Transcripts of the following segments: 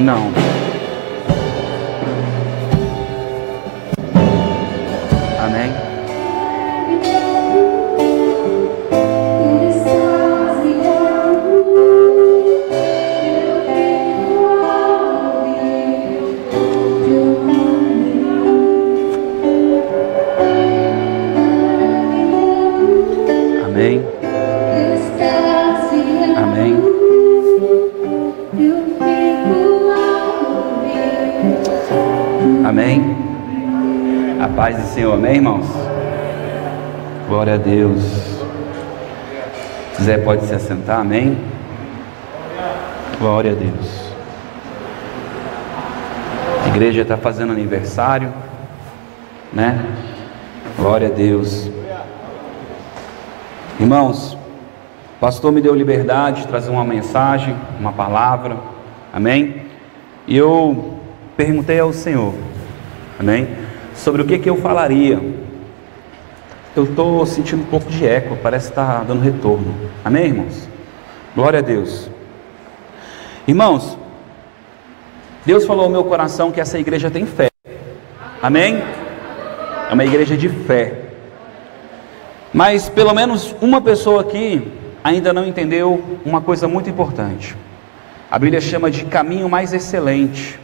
Não. Amém. Amém. Amém. Amém. A paz do Senhor, amém, irmãos? Glória a Deus. Se quiser, pode se assentar, amém? Glória a Deus. A igreja está fazendo aniversário, né? Glória a Deus. Irmãos, o pastor me deu liberdade de trazer uma mensagem, uma palavra, amém? E eu perguntei ao Senhor, amém, sobre o que eu falaria. Eu estou sentindo um pouco de eco, parece que está dando retorno, amém, irmãos? Glória a Deus. Irmãos, Deus falou ao meu coração que essa igreja tem fé, amém? É uma igreja de fé, mas pelo menos uma pessoa aqui ainda não entendeu uma coisa muito importante. A Bíblia chama de caminho mais excelente.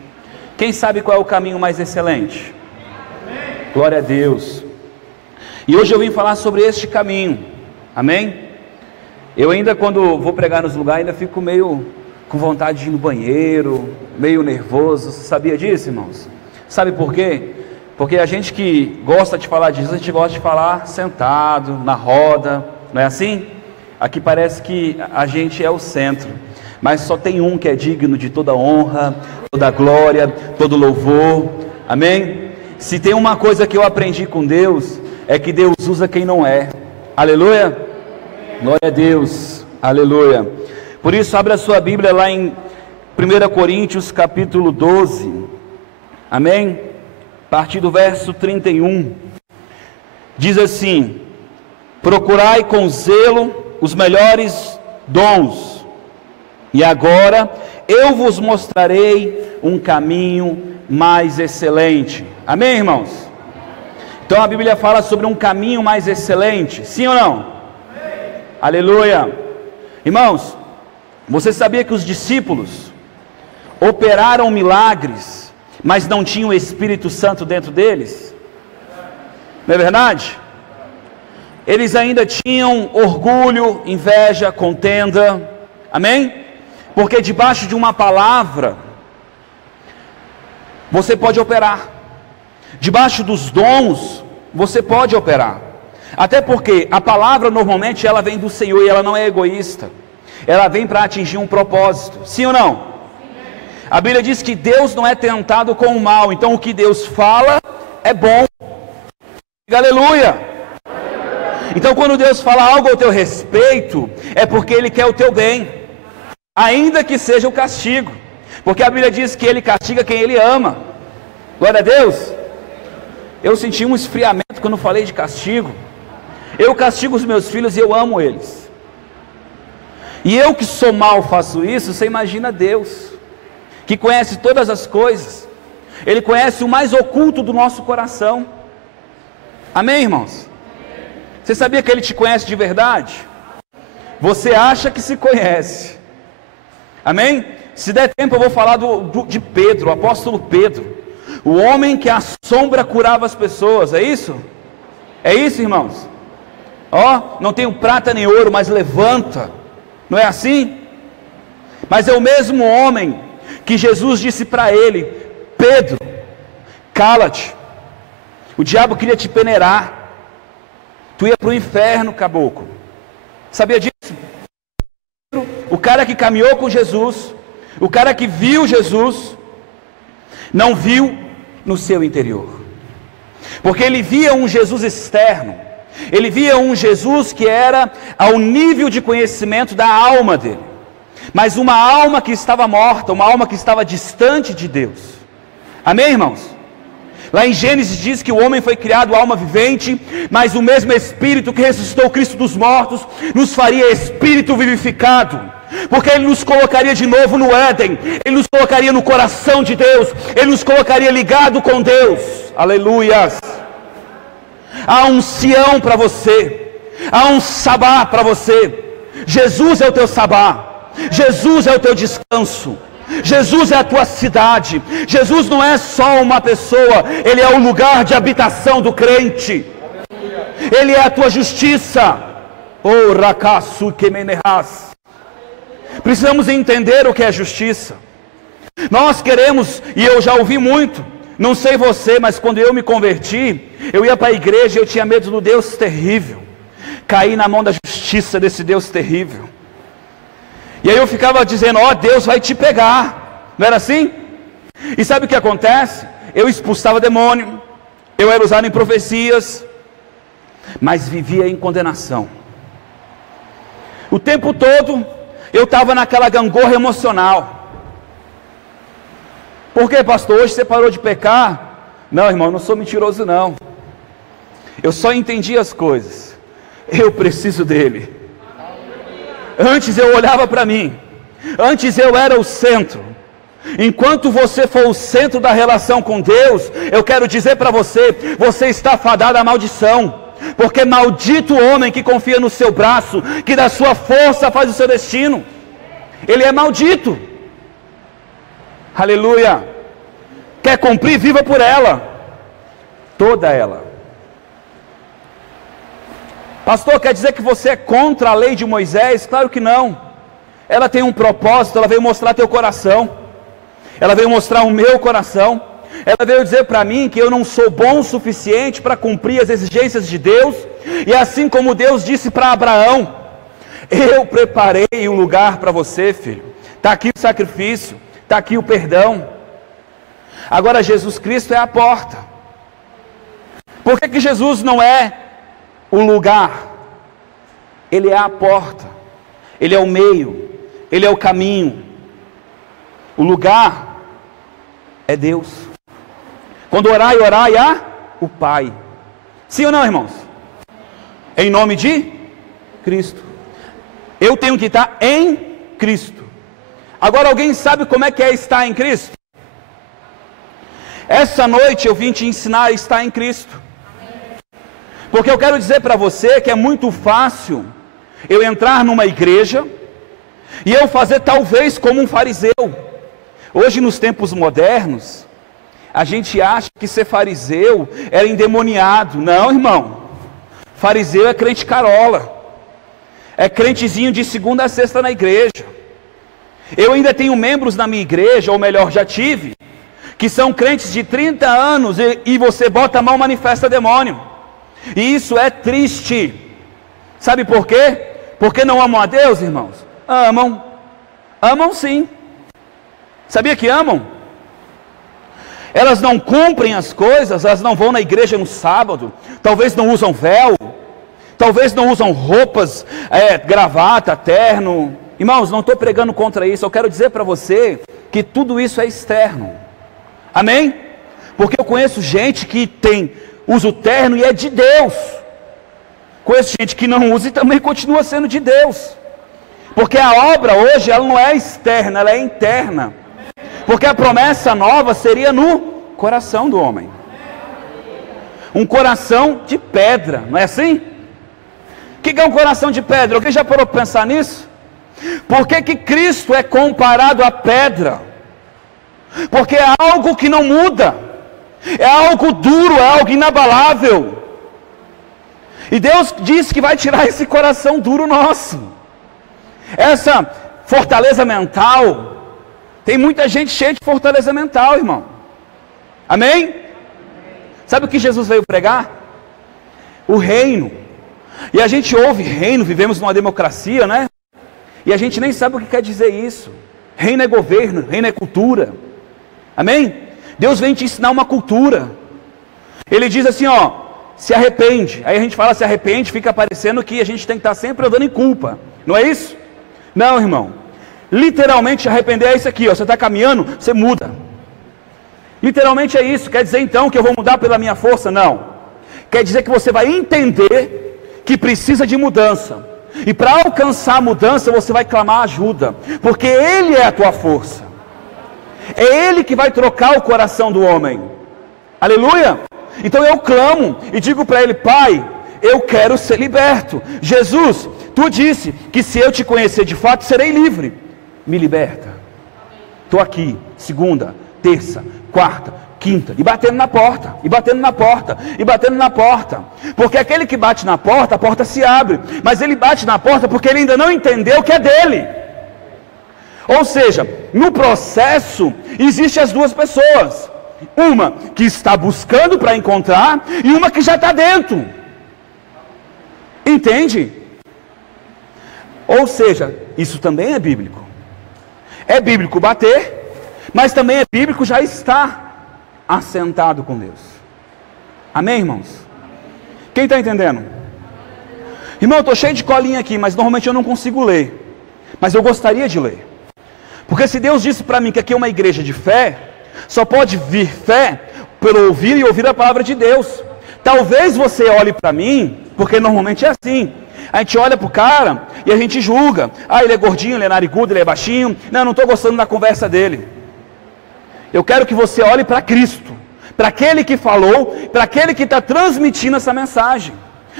Quem sabe qual é o caminho mais excelente? Glória a Deus. E hoje eu vim falar sobre este caminho, amém? Eu ainda, quando vou pregar nos lugares, ainda fico meio com vontade de ir no banheiro, meio nervoso. Você sabia disso, irmãos? Sabe por quê? Porque a gente que gosta de falar disso, a gente gosta de falar sentado, na roda, não é assim? Aqui parece que a gente é o centro, mas só tem um que é digno de toda honra, toda glória, todo louvor, amém? Se tem uma coisa que eu aprendi com Deus, é que Deus usa quem não é, aleluia? Glória a Deus, aleluia. Por isso, abra a sua Bíblia lá em 1 Coríntios capítulo 12, amém? A partir do verso 31, diz assim: procurai com zelo os melhores dons, e agora eu vos mostrarei um caminho mais excelente. Amém, irmãos? Então a Bíblia fala sobre um caminho mais excelente, sim ou não? Amém. Aleluia. Irmãos, você sabia que os discípulos operaram milagres, mas não tinham o Espírito Santo dentro deles? Não é verdade? Eles ainda tinham orgulho, inveja, contenda, amém? Porque debaixo de uma palavra você pode operar, debaixo dos dons você pode operar, até porque a palavra normalmente ela vem do Senhor e ela não é egoísta, ela vem para atingir um propósito, sim ou não? A Bíblia diz que Deus não é tentado com o mal, então o que Deus fala é bom, aleluia. Então quando Deus fala algo ao teu respeito, é porque Ele quer o teu bem, ainda que seja o castigo, porque a Bíblia diz que Ele castiga quem Ele ama. Glória a Deus. Eu senti um esfriamento quando falei de castigo. Eu castigo os meus filhos e eu amo eles, e eu que sou mal faço isso. Você imagina Deus, que conhece todas as coisas, Ele conhece o mais oculto do nosso coração, amém, irmãos? Você sabia que Ele te conhece de verdade? Você acha que se conhece, amém? Se der tempo eu vou falar de Pedro, o apóstolo Pedro, o homem que a sombra curava as pessoas, é isso? É isso, irmãos? Ó, não tenho prata nem ouro, mas levanta, não é assim? Mas é o mesmo homem que Jesus disse para ele: Pedro, cala-te, o diabo queria te peneirar, tu ia para o inferno, caboclo. Sabia disso? O cara que caminhou com Jesus, o cara que viu Jesus, não viu no seu interior, porque ele via um Jesus externo, Ele via um Jesus que era ao nível de conhecimento da alma dele, mas uma alma que estava morta, uma alma que estava distante de Deus. Amém, irmãos? Lá em Gênesis diz que o homem foi criado alma vivente, mas o mesmo Espírito que ressuscitou Cristo dos mortos, nos faria Espírito vivificado, porque Ele nos colocaria de novo no Éden, Ele nos colocaria no coração de Deus, Ele nos colocaria ligado com Deus. Aleluias! Há um Sião para você, há um Sabá para você. Jesus é o teu Sabá, Jesus é o teu descanso, Jesus é a tua cidade. Jesus não é só uma pessoa, Ele é o lugar de habitação do crente. Ele é a tua justiça. Oh, Rakasu Kemenehas. Precisamos entender o que é justiça. Nós queremos, e eu já ouvi muito, não sei você, mas quando eu me converti, eu ia para a igreja e eu tinha medo do Deus terrível, cair na mão da justiça desse Deus terrível. E aí eu ficava dizendo, ó, Deus vai te pegar, não era assim? E sabe o que acontece? Eu expulsava demônio, eu era usado em profecias, mas vivia em condenação. O tempo todo eu estava naquela gangorra emocional. Por que, pastor? Hoje você parou de pecar? Não, irmão, eu não sou mentiroso não. Eu só entendi as coisas. Eu preciso dele. Antes eu olhava para mim. Antes eu era o centro. Enquanto você for o centro da relação com Deus, eu quero dizer para você, você está fadado à maldição. Porque maldito o homem que confia no seu braço, que da sua força faz o seu destino. Ele é maldito. Aleluia. Quer cumprir? Viva por ela. Toda ela. Pastor, quer dizer que você é contra a lei de Moisés? Claro que não. Ela tem um propósito, ela veio mostrar teu coração. Ela veio mostrar o meu coração. Ela veio dizer para mim que eu não sou bom o suficiente para cumprir as exigências de Deus. E assim como Deus disse para Abraão, eu preparei um lugar para você, filho. Está aqui o sacrifício, está aqui o perdão. Agora Jesus Cristo é a porta. Por que Jesus não é o lugar? Ele é a porta. Ele é o meio. Ele é o caminho. O lugar é Deus. Quando orai a o Pai. Sim ou não, irmãos? Em nome de Cristo. Eu tenho que estar em Cristo. Agora alguém sabe como é que é estar em Cristo? Essa noite eu vim te ensinar a estar em Cristo. Porque eu quero dizer para você que é muito fácil eu entrar numa igreja e eu fazer talvez como um fariseu. Hoje nos tempos modernos, a gente acha que ser fariseu era endemoniado. Não, irmão. Fariseu é crente carola. É crentezinho de segunda a sexta na igreja. Eu ainda tenho membros na minha igreja, ou melhor, já tive, que são crentes de 30 anos e você bota a mão, manifesta demônio. E isso é triste. Sabe por quê? Porque não amam a Deus, irmãos? Amam. Amam sim. Sabia que amam? Elas não cumprem as coisas, elas não vão na igreja no sábado, talvez não usam véu, talvez não usam roupas, gravata, terno. Irmãos, não estou pregando contra isso, eu quero dizer para você que tudo isso é externo. Amém? Porque eu conheço gente que usa o terno e é de Deus. Conheço gente que não usa e também continua sendo de Deus. Porque a obra hoje, ela não é externa, ela é interna. Porque a promessa nova seria no coração do homem. Um coração de pedra, não é assim? O que é um coração de pedra? Alguém já parou para pensar nisso? Por que Cristo é comparado à pedra? Porque é algo que não muda. É algo duro, é algo inabalável. E Deus diz que vai tirar esse coração duro nosso. Essa fortaleza mental. Tem muita gente cheia de fortaleza mental, irmão. Amém? Sabe o que Jesus veio pregar? O reino. E a gente ouve reino, vivemos numa democracia, né? E a gente nem sabe o que quer dizer isso. Reino é governo, reino é cultura. Amém? Deus vem te ensinar uma cultura. Ele diz assim, ó, se arrepende. Aí a gente fala se arrepende, fica parecendo que a gente tem que estar sempre andando em culpa. Não é isso? Não, irmão. Literalmente arrepender é isso aqui, ó. Você está caminhando, você muda. Literalmente é isso. Quer dizer então que eu vou mudar pela minha força? Não. Quer dizer que você vai entender que precisa de mudança. E para alcançar a mudança você vai clamar ajuda. Porque Ele é a tua força. É Ele que vai trocar o coração do homem. Aleluia! Então eu clamo e digo para Ele: Pai, eu quero ser liberto. Jesus, Tu disse que se eu Te conhecer de fato, serei livre. Me liberta. Estou aqui, segunda, terça, quarta, quinta, e batendo na porta, e batendo na porta, e batendo na porta. Porque aquele que bate na porta, a porta se abre. Mas ele bate na porta porque ele ainda não entendeu que é dele. Ou seja, no processo, existem as duas pessoas. Uma que está buscando para encontrar e uma que já está dentro. Entende? Ou seja, isso também é bíblico. É bíblico bater, mas também é bíblico já estar assentado com Deus. Amém, irmãos? Quem está entendendo? Irmão, eu estou cheio de colinha aqui, mas normalmente eu não consigo ler. Mas eu gostaria de ler. Porque se Deus disse para mim que aqui é uma igreja de fé, só pode vir fé pelo ouvir e ouvir a palavra de Deus. Talvez você olhe para mim, porque normalmente é assim. A gente olha para o cara e a gente julga. Ah, ele é gordinho, ele é narigudo, ele é baixinho. Não estou gostando da conversa dele. Eu quero que você olhe para Cristo, para aquele que falou, para aquele que está transmitindo essa mensagem,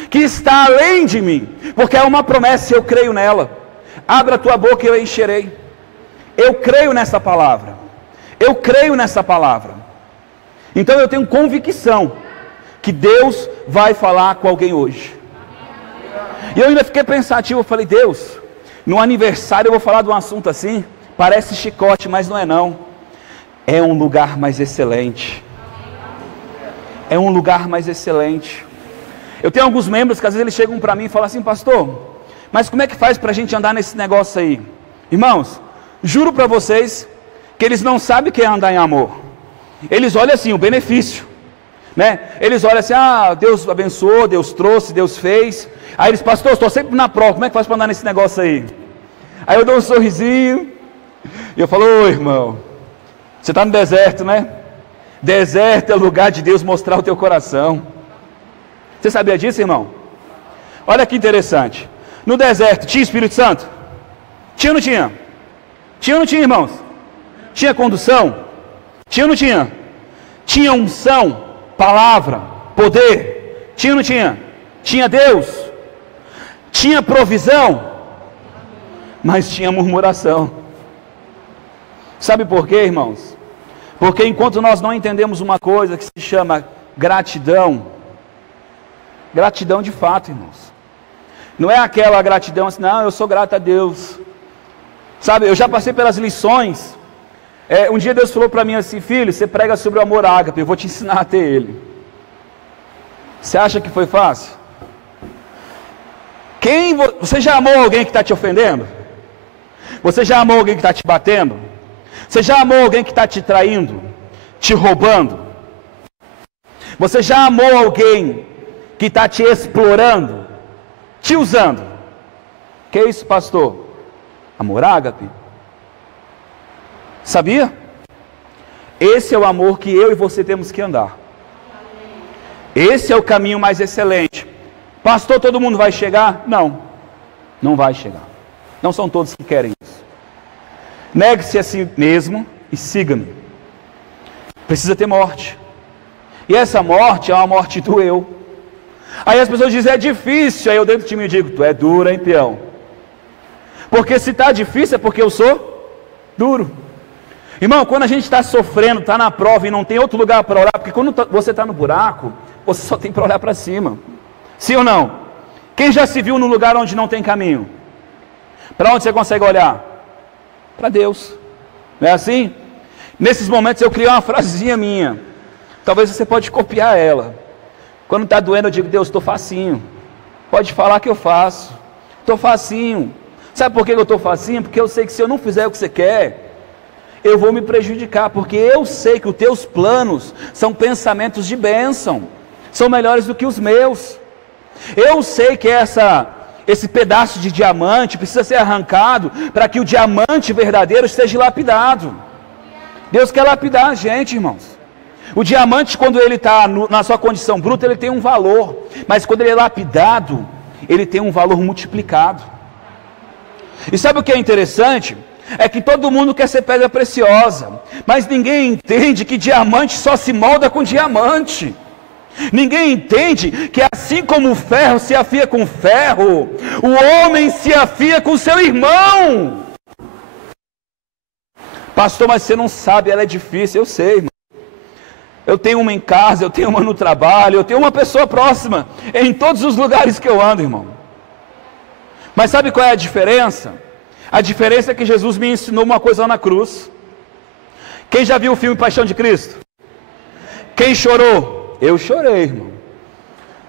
que está além de mim, porque é uma promessa e eu creio nela. Abra a tua boca e eu encherei. Eu creio nessa palavra. Eu creio nessa palavra. Então eu tenho convicção que Deus vai falar com alguém hoje. E eu ainda fiquei pensativo, eu falei: Deus, no aniversário eu vou falar de um assunto assim, parece chicote, mas não é não. É um lugar mais excelente. É um lugar mais excelente. Eu tenho alguns membros que às vezes eles chegam para mim e falam assim: pastor, mas como é que faz para a gente andar nesse negócio aí? Irmãos, juro para vocês que eles não sabem o que é andar em amor. Eles olham assim, o benefício, né? Eles olham assim: ah, Deus abençoou, Deus trouxe, Deus fez. Aí eles: pastor, estou sempre na prova, como é que faz para andar nesse negócio aí? Aí eu dou um sorrisinho e eu falo: ô irmão, você está no deserto, né? Deserto é lugar de Deus mostrar o teu coração. Você sabia disso, irmão? Olha que interessante. No deserto tinha Espírito Santo? Tinha ou não tinha? Tinha ou não tinha, irmãos? Tinha condução? Tinha ou não tinha? Tinha unção, palavra, poder? Tinha ou não tinha? Tinha Deus? Tinha provisão? Mas tinha murmuração. Sabe por quê, irmãos? Porque enquanto nós não entendemos uma coisa que se chama gratidão, gratidão de fato, irmãos, não é aquela gratidão assim: não, eu sou grato a Deus. Sabe, eu já passei pelas lições. Um dia Deus falou para mim assim: filho, você prega sobre o amor ágape, eu vou te ensinar a ter ele. Você acha que foi fácil? Você já amou alguém que está te ofendendo? Você já amou alguém que está te batendo? Você já amou alguém que está te traindo, te roubando? Você já amou alguém que está te explorando, te usando? Que é isso, pastor? Amor ágape? Sabia? Esse é o amor que eu e você temos que andar. Esse é o caminho mais excelente. Pastor, todo mundo vai chegar? Não, não vai chegar. Não são todos que querem isso. Negue-se a si mesmo e siga-me. Precisa ter morte. E essa morte é uma morte do eu. Aí as pessoas dizem: é difícil. Aí eu dentro de mim digo: tu é duro, hein, peão? Porque se está difícil é porque eu sou duro. Irmão, quando a gente está sofrendo, está na prova e não tem outro lugar para orar, porque quando você está no buraco, você só tem para olhar para cima. Sim ou não? Quem já se viu num lugar onde não tem caminho? Para onde você consegue olhar? Para Deus. Não é assim? Nesses momentos eu criei uma frasezinha minha. Talvez você pode copiar ela. Quando está doendo eu digo: Deus, estou facinho. Pode falar que eu faço. Estou facinho. Sabe por que eu estou facinho? Porque eu sei que se eu não fizer o que você quer, eu vou me prejudicar. Porque eu sei que os teus planos são pensamentos de bênção. são melhores do que os meus. Eu sei que esse pedaço de diamante precisa ser arrancado para que o diamante verdadeiro esteja lapidado. Deus quer lapidar a gente, irmãos. O diamante, quando ele está na sua condição bruta, ele tem um valor, mas quando ele é lapidado, ele tem um valor multiplicado. E sabe o que é interessante? É que todo mundo quer ser pedra preciosa, mas ninguém entende que diamante só se molda com diamante. Ninguém entende que assim como o ferro se afia com ferro, o homem se afia com seu irmão. Pastor, mas você não sabe, ela é difícil. Eu sei, irmão. Eu tenho uma em casa, eu tenho uma no trabalho, eu tenho uma pessoa próxima, em todos os lugares que eu ando, irmão. Mas sabe qual é a diferença? A diferença é que Jesus me ensinou uma coisa lá na cruz. Quem já viu o filme Paixão de Cristo? Quem chorou? Eu chorei, irmão.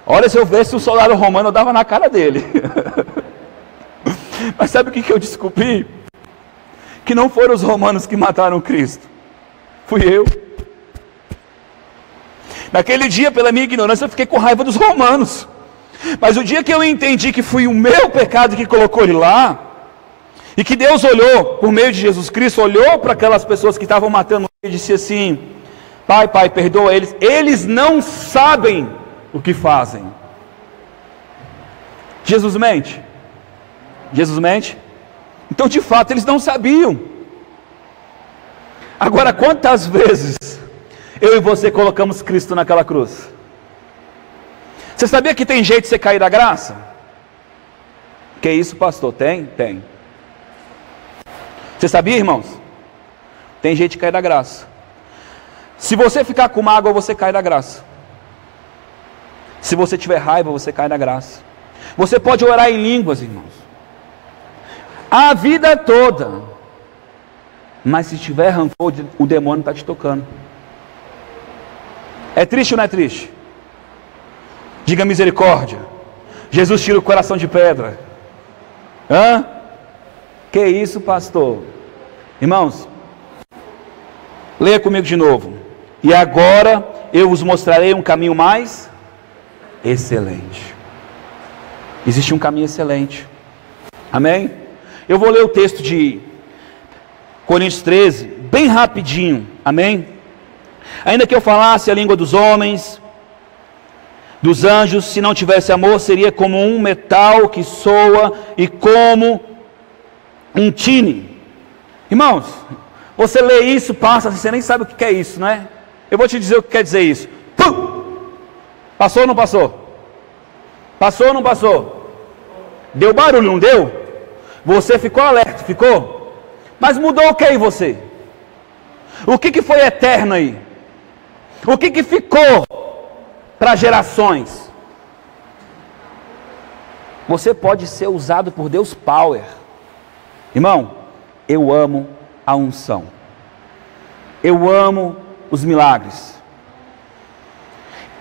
Olha, se eu visse um soldado romano, eu dava na cara dele. Mas sabe o que eu descobri? Que não foram os romanos que mataram Cristo. Fui eu. Naquele dia, pela minha ignorância, eu fiquei com raiva dos romanos. Mas o dia que eu entendi que foi o meu pecado que colocou ele lá, e que Deus olhou, por meio de Jesus Cristo, olhou para aquelas pessoas que estavam matando ele e disse assim: Pai, perdoa eles, eles não sabem o que fazem. Jesus mente? Jesus mente? Então, de fato, eles não sabiam. Agora, quantas vezes eu e você colocamos Cristo naquela cruz? Você sabia que tem jeito de você cair da graça? Que isso, pastor? Tem? Tem. Você sabia, irmãos? Tem jeito de cair da graça. Se você ficar com mágoa, você cai da graça. Se você tiver raiva, você cai da graça. Você pode orar em línguas, irmãos, a vida toda, mas se tiver rancor, o demônio está te tocando. É triste ou não é triste? Diga misericórdia. Jesus tira o coração de pedra. Hã? Que isso, pastor? Irmãos, leia comigo de novo. E agora eu vos mostrarei um caminho mais excelente. Existe um caminho excelente. Amém? Eu vou ler o texto de Coríntios 13, bem rapidinho. Amém? Ainda que eu falasse a língua dos homens, dos anjos, se não tivesse amor, seria como um metal que soa e como um tine. Irmãos, você lê isso, passa, você nem sabe o que é isso, não é? Eu vou te dizer o que quer dizer isso. Pum! Passou ou não passou? Passou ou não passou? Deu barulho, não deu? Você ficou alerta, ficou? Mas mudou o que em você? O que foi eterno aí? O que ficou para gerações? Você pode ser usado por Deus Power. Irmão, eu amo a unção. Eu amo os milagres.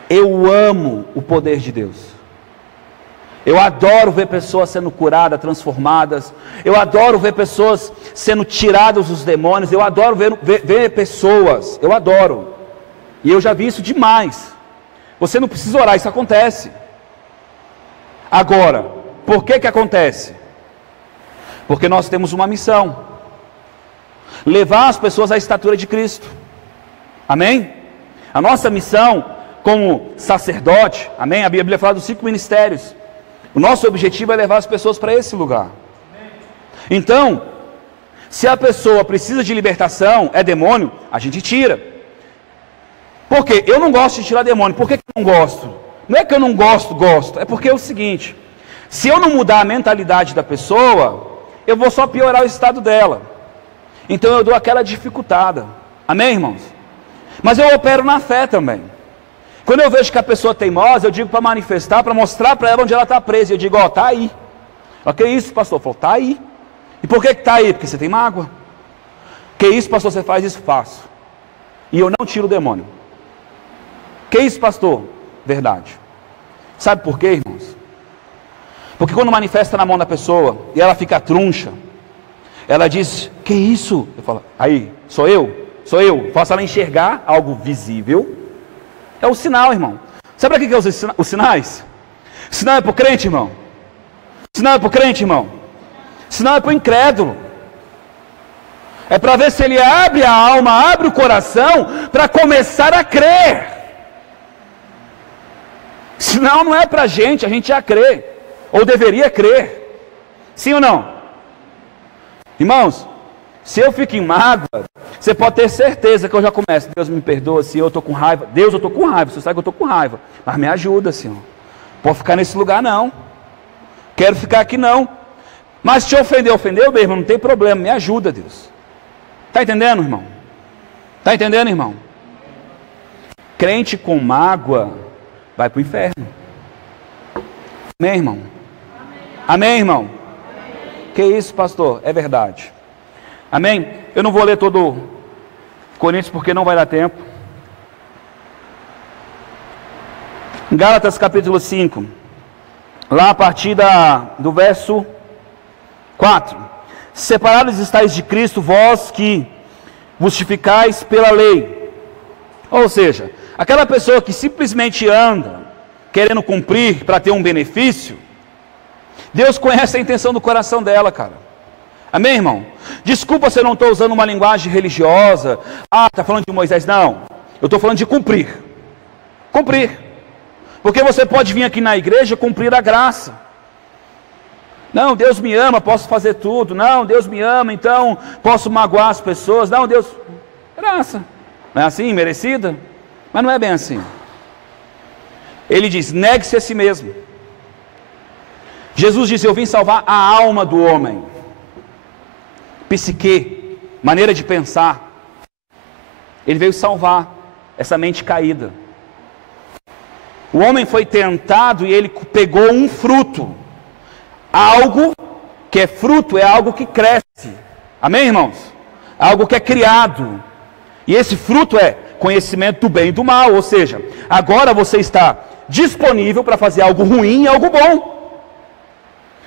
Eu amo o poder de Deus. Eu adoro ver pessoas sendo curadas, transformadas. Eu adoro ver pessoas sendo tiradas dos demônios. Eu adoro ver pessoas. Eu adoro. E eu já vi isso demais. Você não precisa orar, isso acontece. Agora, por que acontece? Porque nós temos uma missão: levar as pessoas à estatura de Cristo. Amém? A nossa missão como sacerdote, amém? A Bíblia fala dos 5 ministérios. O nosso objetivo é levar as pessoas para esse lugar. Então, se a pessoa precisa de libertação, é demônio, a gente tira. Por quê? Eu não gosto de tirar demônio. Por que eu não gosto? Não é que eu não gosto. É porque é o seguinte: se eu não mudar a mentalidade da pessoa, eu vou só piorar o estado dela. Então eu dou aquela dificultada. Amém, irmãos? Mas eu opero na fé também. Quando eu vejo que a pessoa é teimosa, eu digo para manifestar, para mostrar para ela onde ela está presa. Eu digo: ó, está aí. O que é isso, pastor? Falou: está aí. E por que está aí? Porque você tem mágoa. Que isso, pastor? Você faz isso? Faço. E eu não tiro o demônio. Que isso, pastor? Verdade. Sabe por quê, irmãos? Porque quando manifesta na mão da pessoa e ela fica truncha, ela diz: que isso? Eu falo: aí, sou eu. Faço ela enxergar algo visível. É o sinal, irmão. Sabe para que os sinais? Sinal é para o crente, irmão. Sinal é para o crente, irmão. Sinal é para o incrédulo. É para ver se ele abre a alma, abre o coração, para começar a crer. Sinal não é para a gente já crê, ou deveria crer. Sim ou não? Irmãos, se eu fico em mágoa, você pode ter certeza que eu já começo. Deus me perdoa se eu estou com raiva. Deus, eu estou com raiva, você sabe que eu estou com raiva. Mas me ajuda, Senhor. Pode ficar nesse lugar não. Quero ficar aqui não. Mas te ofendeu, meu irmão, não tem problema. Me ajuda, Deus. Está entendendo, irmão? Está entendendo, irmão? Crente com mágoa vai para o inferno. Amém, irmão? Amém, irmão? Que isso, pastor? É verdade. Amém? Eu não vou ler todo Coríntios porque não vai dar tempo. Em Gálatas capítulo 5, lá a partir do verso 4. Separados estáis de Cristo, vós que vos justificais pela lei. Ou seja, aquela pessoa que simplesmente anda querendo cumprir para ter um benefício, Deus conhece a intenção do coração dela, cara. Amém, irmão? Desculpa se eu não estou usando uma linguagem religiosa. Está falando de Moisés. Não, eu estou falando de cumprir. Cumprir. Porque você pode vir aqui na igreja cumprir a graça. Não, Deus me ama, posso fazer tudo. Não, Deus me ama, então posso magoar as pessoas. Não, Deus... Graça. Não é assim, merecida? Mas não é bem assim. Ele diz, negue-se a si mesmo. Jesus disse, eu vim salvar a alma do homem. Psique, maneira de pensar. Ele veio salvar essa mente caída. O homem foi tentado e ele pegou um fruto. Algo que é fruto é algo que cresce. Amém, irmãos? Algo que é criado. E esse fruto é conhecimento do bem e do mal. Ou seja, agora você está disponível para fazer algo ruim e algo bom.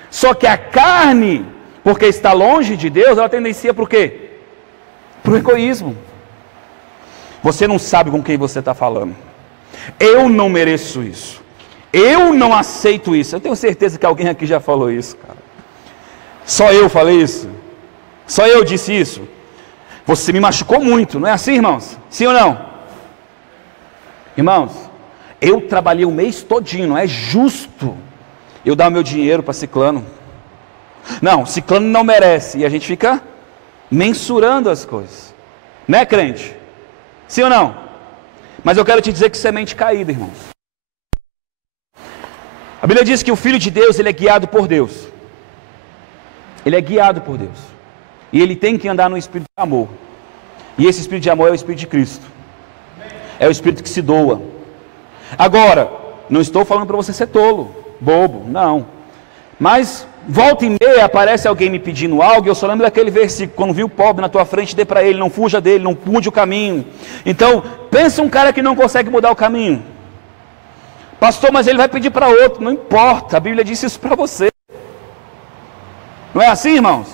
Só que a carne, porque está longe de Deus, ela tendencia para o quê? Para o egoísmo. Você não sabe com quem você está falando. Eu não mereço isso. Eu não aceito isso. Eu tenho certeza que alguém aqui já falou isso, cara. Só eu falei isso. Só eu disse isso. Você me machucou muito, não é assim, irmãos? Sim ou não? Irmãos, eu trabalhei o mês todinho, não é justo eu dar o meu dinheiro para ciclano. Não, ciclano não merece. E a gente fica mensurando as coisas. Né, crente? Sim ou não? Mas eu quero te dizer que semente caída, irmãos. A Bíblia diz que o Filho de Deus, ele é guiado por Deus. Ele é guiado por Deus. E ele tem que andar no espírito de amor. E esse espírito de amor é o espírito de Cristo. É o espírito que se doa. Agora, não estou falando para você ser tolo, bobo, não. Mas, volta e meia, aparece alguém me pedindo algo, e eu só lembro daquele versículo, quando viu o pobre na tua frente, dê para ele, não fuja dele, não mude o caminho. Então, pensa um cara que não consegue mudar o caminho. Pastor, mas ele vai pedir para outro, não importa, a Bíblia disse isso para você. Não é assim, irmãos?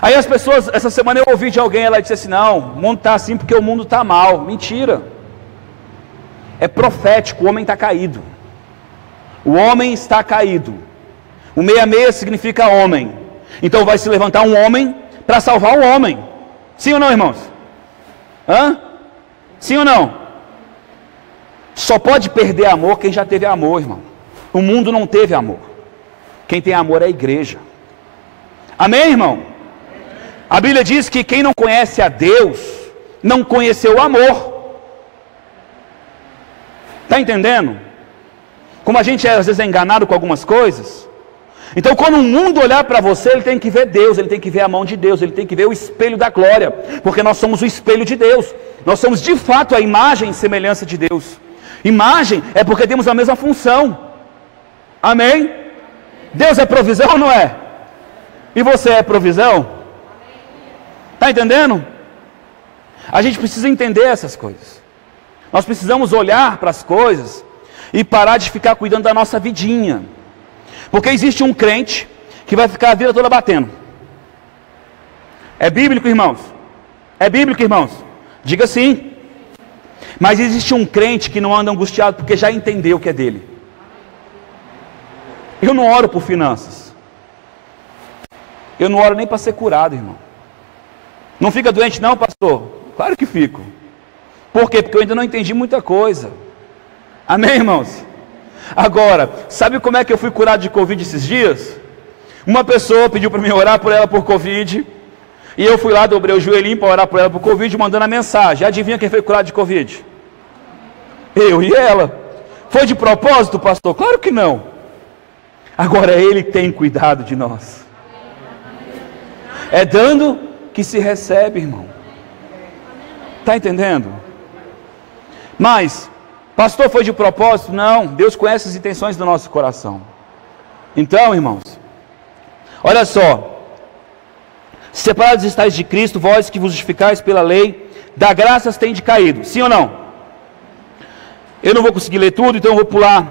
Aí as pessoas, essa semana eu ouvi de alguém, ela disse assim, não, o mundo está assim porque o mundo está mal. Mentira. É profético, o homem está caído. O homem está caído. O 66 significa homem. Então vai se levantar um homem para salvar o homem. Sim ou não, irmãos? Hã? Sim ou não? Só pode perder amor quem já teve amor, irmão. O mundo não teve amor. Quem tem amor é a igreja. Amém, irmão? A Bíblia diz que quem não conhece a Deus, não conheceu o amor. Está entendendo? Como a gente às vezes é enganado com algumas coisas. Então quando o mundo olhar para você, ele tem que ver Deus, ele tem que ver a mão de Deus, ele tem que ver o espelho da glória. Porque nós somos o espelho de Deus. Nós somos de fato a imagem e semelhança de Deus. Imagem é porque temos a mesma função. Amém? Deus é provisão ou não é? E você é provisão? Está entendendo? A gente precisa entender essas coisas. Nós precisamos olhar para as coisas e parar de ficar cuidando da nossa vidinha. Porque existe um crente que vai ficar a vida toda batendo. É bíblico, irmãos? É bíblico, irmãos? Diga sim. Mas existe um crente que não anda angustiado porque já entendeu que é dele. Eu não oro por finanças. Eu não oro nem para ser curado, irmão. Não fica doente não, pastor? Claro que fico. Por quê? Porque eu ainda não entendi muita coisa. Amém, irmãos? Agora, sabe como é que eu fui curado de Covid esses dias? Uma pessoa pediu para mim orar por ela por Covid, e eu fui lá, dobrei o joelhinho para orar por ela por Covid, mandando a mensagem. Adivinha quem foi curado de Covid? Eu e ela. Foi de propósito, pastor? Claro que não. Agora é Ele que tem cuidado de nós. É dando que se recebe, irmão. Está entendendo? Mas, pastor, foi de propósito? Não, Deus conhece as intenções do nosso coração. Então, irmãos, olha só. Separados estáis de Cristo, vós que vos justificais pela lei, da graças tende caído. Sim ou não? Eu não vou conseguir ler tudo, então eu vou pular.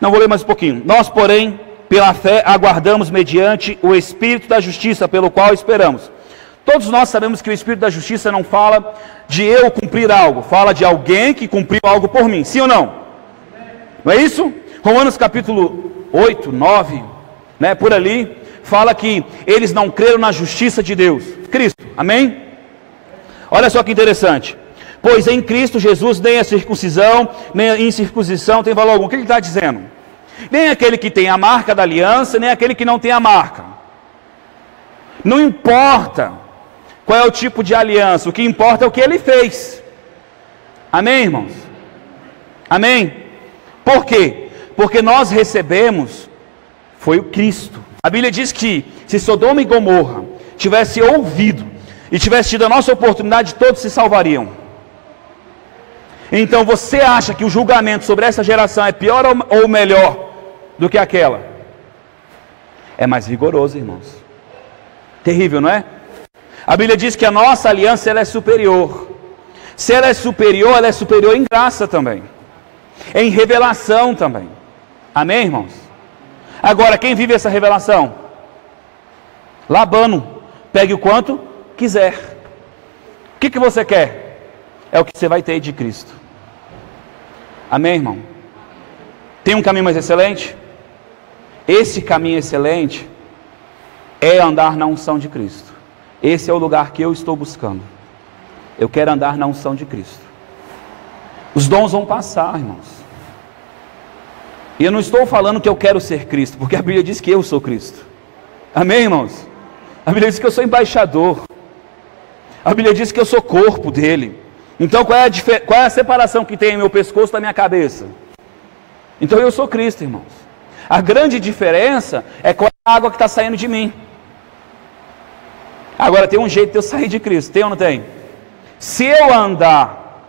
Não, vou ler mais um pouquinho. Nós, porém, pela fé, aguardamos mediante o Espírito da Justiça, pelo qual esperamos. Todos nós sabemos que o Espírito da Justiça não fala de eu cumprir algo, fala de alguém que cumpriu algo por mim. Sim ou não? Não é isso? Romanos capítulo 8, 9, né, por ali, fala que eles não creram na justiça de Deus, Cristo, amém? Olha só que interessante. Pois em Cristo Jesus nem a circuncisão, nem a incircuncisão tem valor algum. O que ele está dizendo? Nem aquele que tem a marca da aliança, nem aquele que não tem a marca. Não importa qual é o tipo de aliança, o que importa é o que ele fez. Amém, irmãos? Amém? Por quê? Porque nós recebemos, foi o Cristo. A Bíblia diz que se Sodoma e Gomorra tivesse ouvido e tivesse tido a nossa oportunidade, todos se salvariam. Então você acha que o julgamento sobre essa geração é pior ou melhor do que aquela? É mais rigoroso, irmãos. Terrível, não é? A Bíblia diz que a nossa aliança ela é superior. Se ela é superior em graça também, em revelação também. Amém, irmãos? Agora, quem vive essa revelação? Labano, pegue o quanto quiser. O que você quer? É o que você vai ter de Cristo. Amém, irmão? Tem um caminho mais excelente? Esse caminho excelente é andar na unção de Cristo. Esse é o lugar que eu estou buscando. Eu quero andar na unção de Cristo. Os dons vão passar, irmãos. E eu não estou falando que eu quero ser Cristo, porque a Bíblia diz que eu sou Cristo. Amém, irmãos? A Bíblia diz que eu sou embaixador. A Bíblia diz que eu sou corpo dele. Então qual é a separação que tem em meu pescoço da minha cabeça? Então eu sou Cristo, irmãos. A grande diferença é qual é a água que está saindo de mim. Agora tem um jeito de eu sair de Cristo, tem ou não tem? Se eu andar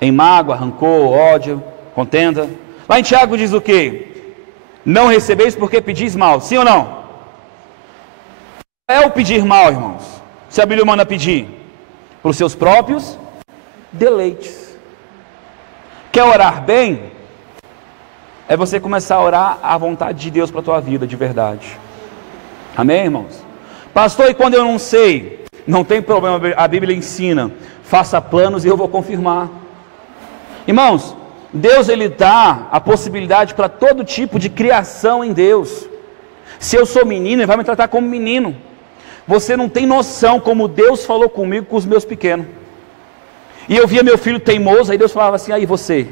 em mágoa, rancor, ódio, contenda, lá em Tiago diz o quê? Não recebeis porque pedis mal, sim ou não? É o pedir mal, irmãos. Se a Bíblia manda pedir para os seus próprios deleites. Quer orar bem? É você começar a orar a vontade de Deus para a tua vida, de verdade. Amém, irmãos? Pastor, e quando eu não sei? Não tem problema, a Bíblia ensina. Faça planos e eu vou confirmar. Irmãos, Deus ele dá a possibilidade para todo tipo de criação em Deus. Se eu sou menino, ele vai me tratar como menino. Você não tem noção como Deus falou comigo com os meus pequenos. E eu via meu filho teimoso, aí Deus falava assim, aí você.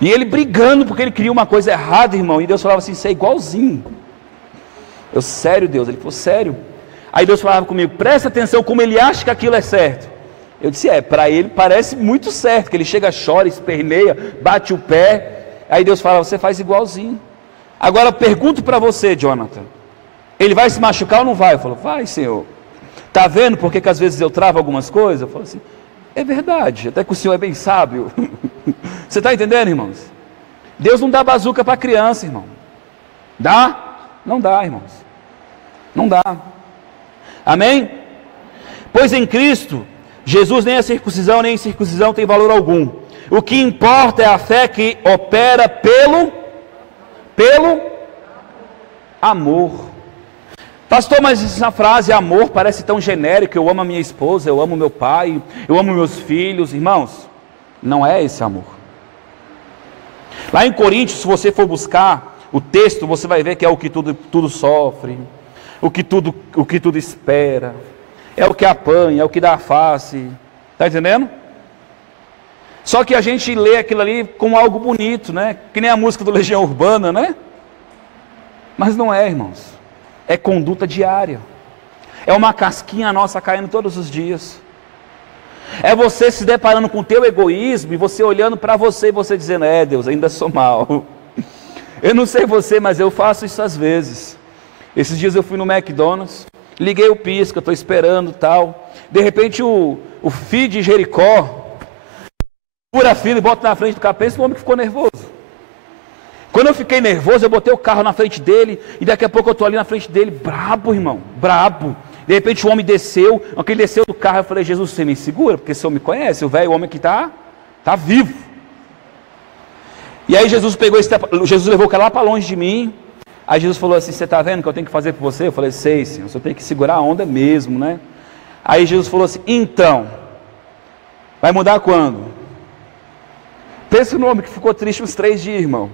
E ele brigando porque ele queria uma coisa errada, irmão. E Deus falava assim, você é igualzinho. Eu, sério, Deus? Ele falou, sério. Aí Deus falava comigo, presta atenção como ele acha que aquilo é certo. Eu disse, para ele parece muito certo, que ele chega, chora, esperneia, bate o pé. Aí Deus fala, você faz igualzinho. Agora eu pergunto para você, Jonathan, ele vai se machucar ou não vai? Eu falo, vai, Senhor. Está vendo porque que às vezes eu travo algumas coisas? Eu falo assim, é verdade, até que o Senhor é bem sábio. Você está entendendo, irmãos? Deus não dá bazuca para criança, irmão. Dá? Não dá, irmãos. Não dá. Amém? Pois em Cristo, Jesus nem a circuncisão nem a incircuncisão tem valor algum. O que importa é a fé que opera pelo amor. Pastor, mas essa frase amor parece tão genérica. Eu amo a minha esposa, eu amo meu pai, eu amo meus filhos. Irmãos, não é esse amor. Lá em Coríntios, se você for buscar o texto, você vai ver que é o que tudo sofre, o que tudo espera, é o que apanha, é o que dá a face. Está entendendo? Só que a gente lê aquilo ali como algo bonito, né? Que nem a música do Legião Urbana, né? Mas não é, irmãos. É conduta diária. É uma casquinha nossa caindo todos os dias. É você se deparando com o teu egoísmo e você olhando para você e você dizendo: é, Deus, ainda sou mal. Eu não sei você, mas eu faço isso às vezes. Esses dias eu fui no McDonald's, liguei o pisca, estou esperando tal. De repente o filho de Jericó pura fila e bota na frente do carro. Pensa no homem que ficou nervoso. Quando eu fiquei nervoso, eu botei o carro na frente dele, e daqui a pouco eu estou ali na frente dele, brabo, irmão, brabo. De repente o homem desceu, quando ele desceu do carro, eu falei: Jesus, você me segura, porque o Senhor me conhece, o velho homem que está vivo. E aí Jesus levou o cara lá para longe de mim. Aí Jesus falou assim: você está vendo o que eu tenho que fazer por você? Eu falei: sei, Senhor, o Senhor tem que segurar a onda mesmo, né? Aí Jesus falou assim: então, vai mudar quando? Pensa no homem que ficou triste uns 3 dias, irmão.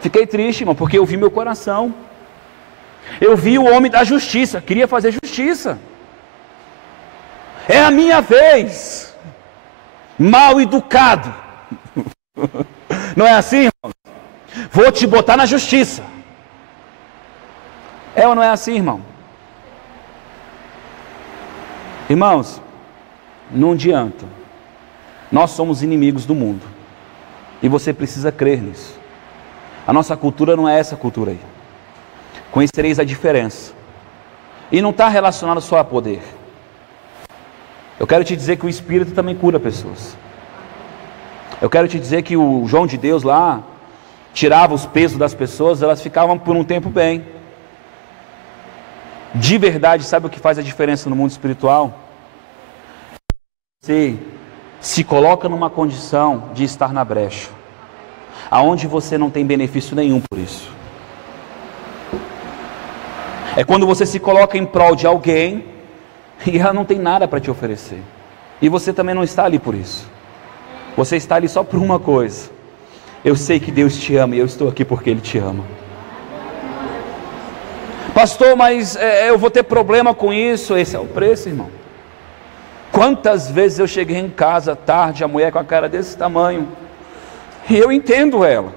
Fiquei triste, irmão, porque eu vi meu coração. Eu vi o homem da justiça, queria fazer justiça. É a minha vez. Mal educado. Não é assim, irmão? Vou te botar na justiça. É ou não é assim, irmão? Irmãos, não adianta. Nós somos inimigos do mundo. E você precisa crer nisso. A nossa cultura não é essa cultura aí. Conhecereis a diferença. E não está relacionado só a poder. Eu quero te dizer que o Espírito também cura pessoas. Eu quero te dizer que o João de Deus lá tirava os pesos das pessoas, elas ficavam por um tempo bem. De verdade, sabe o que faz a diferença no mundo espiritual? Você se coloca numa condição de estar na brecha, aonde você não tem benefício nenhum por isso. É quando você se coloca em prol de alguém e ela não tem nada para te oferecer. E você também não está ali por isso. Você está ali só por uma coisa: eu sei que Deus te ama e eu estou aqui porque Ele te ama. Pastor, mas eu vou ter problema com isso. Esse é o preço, irmão. Quantas vezes eu cheguei em casa tarde, a mulher com a cara desse tamanho, e eu entendo ela.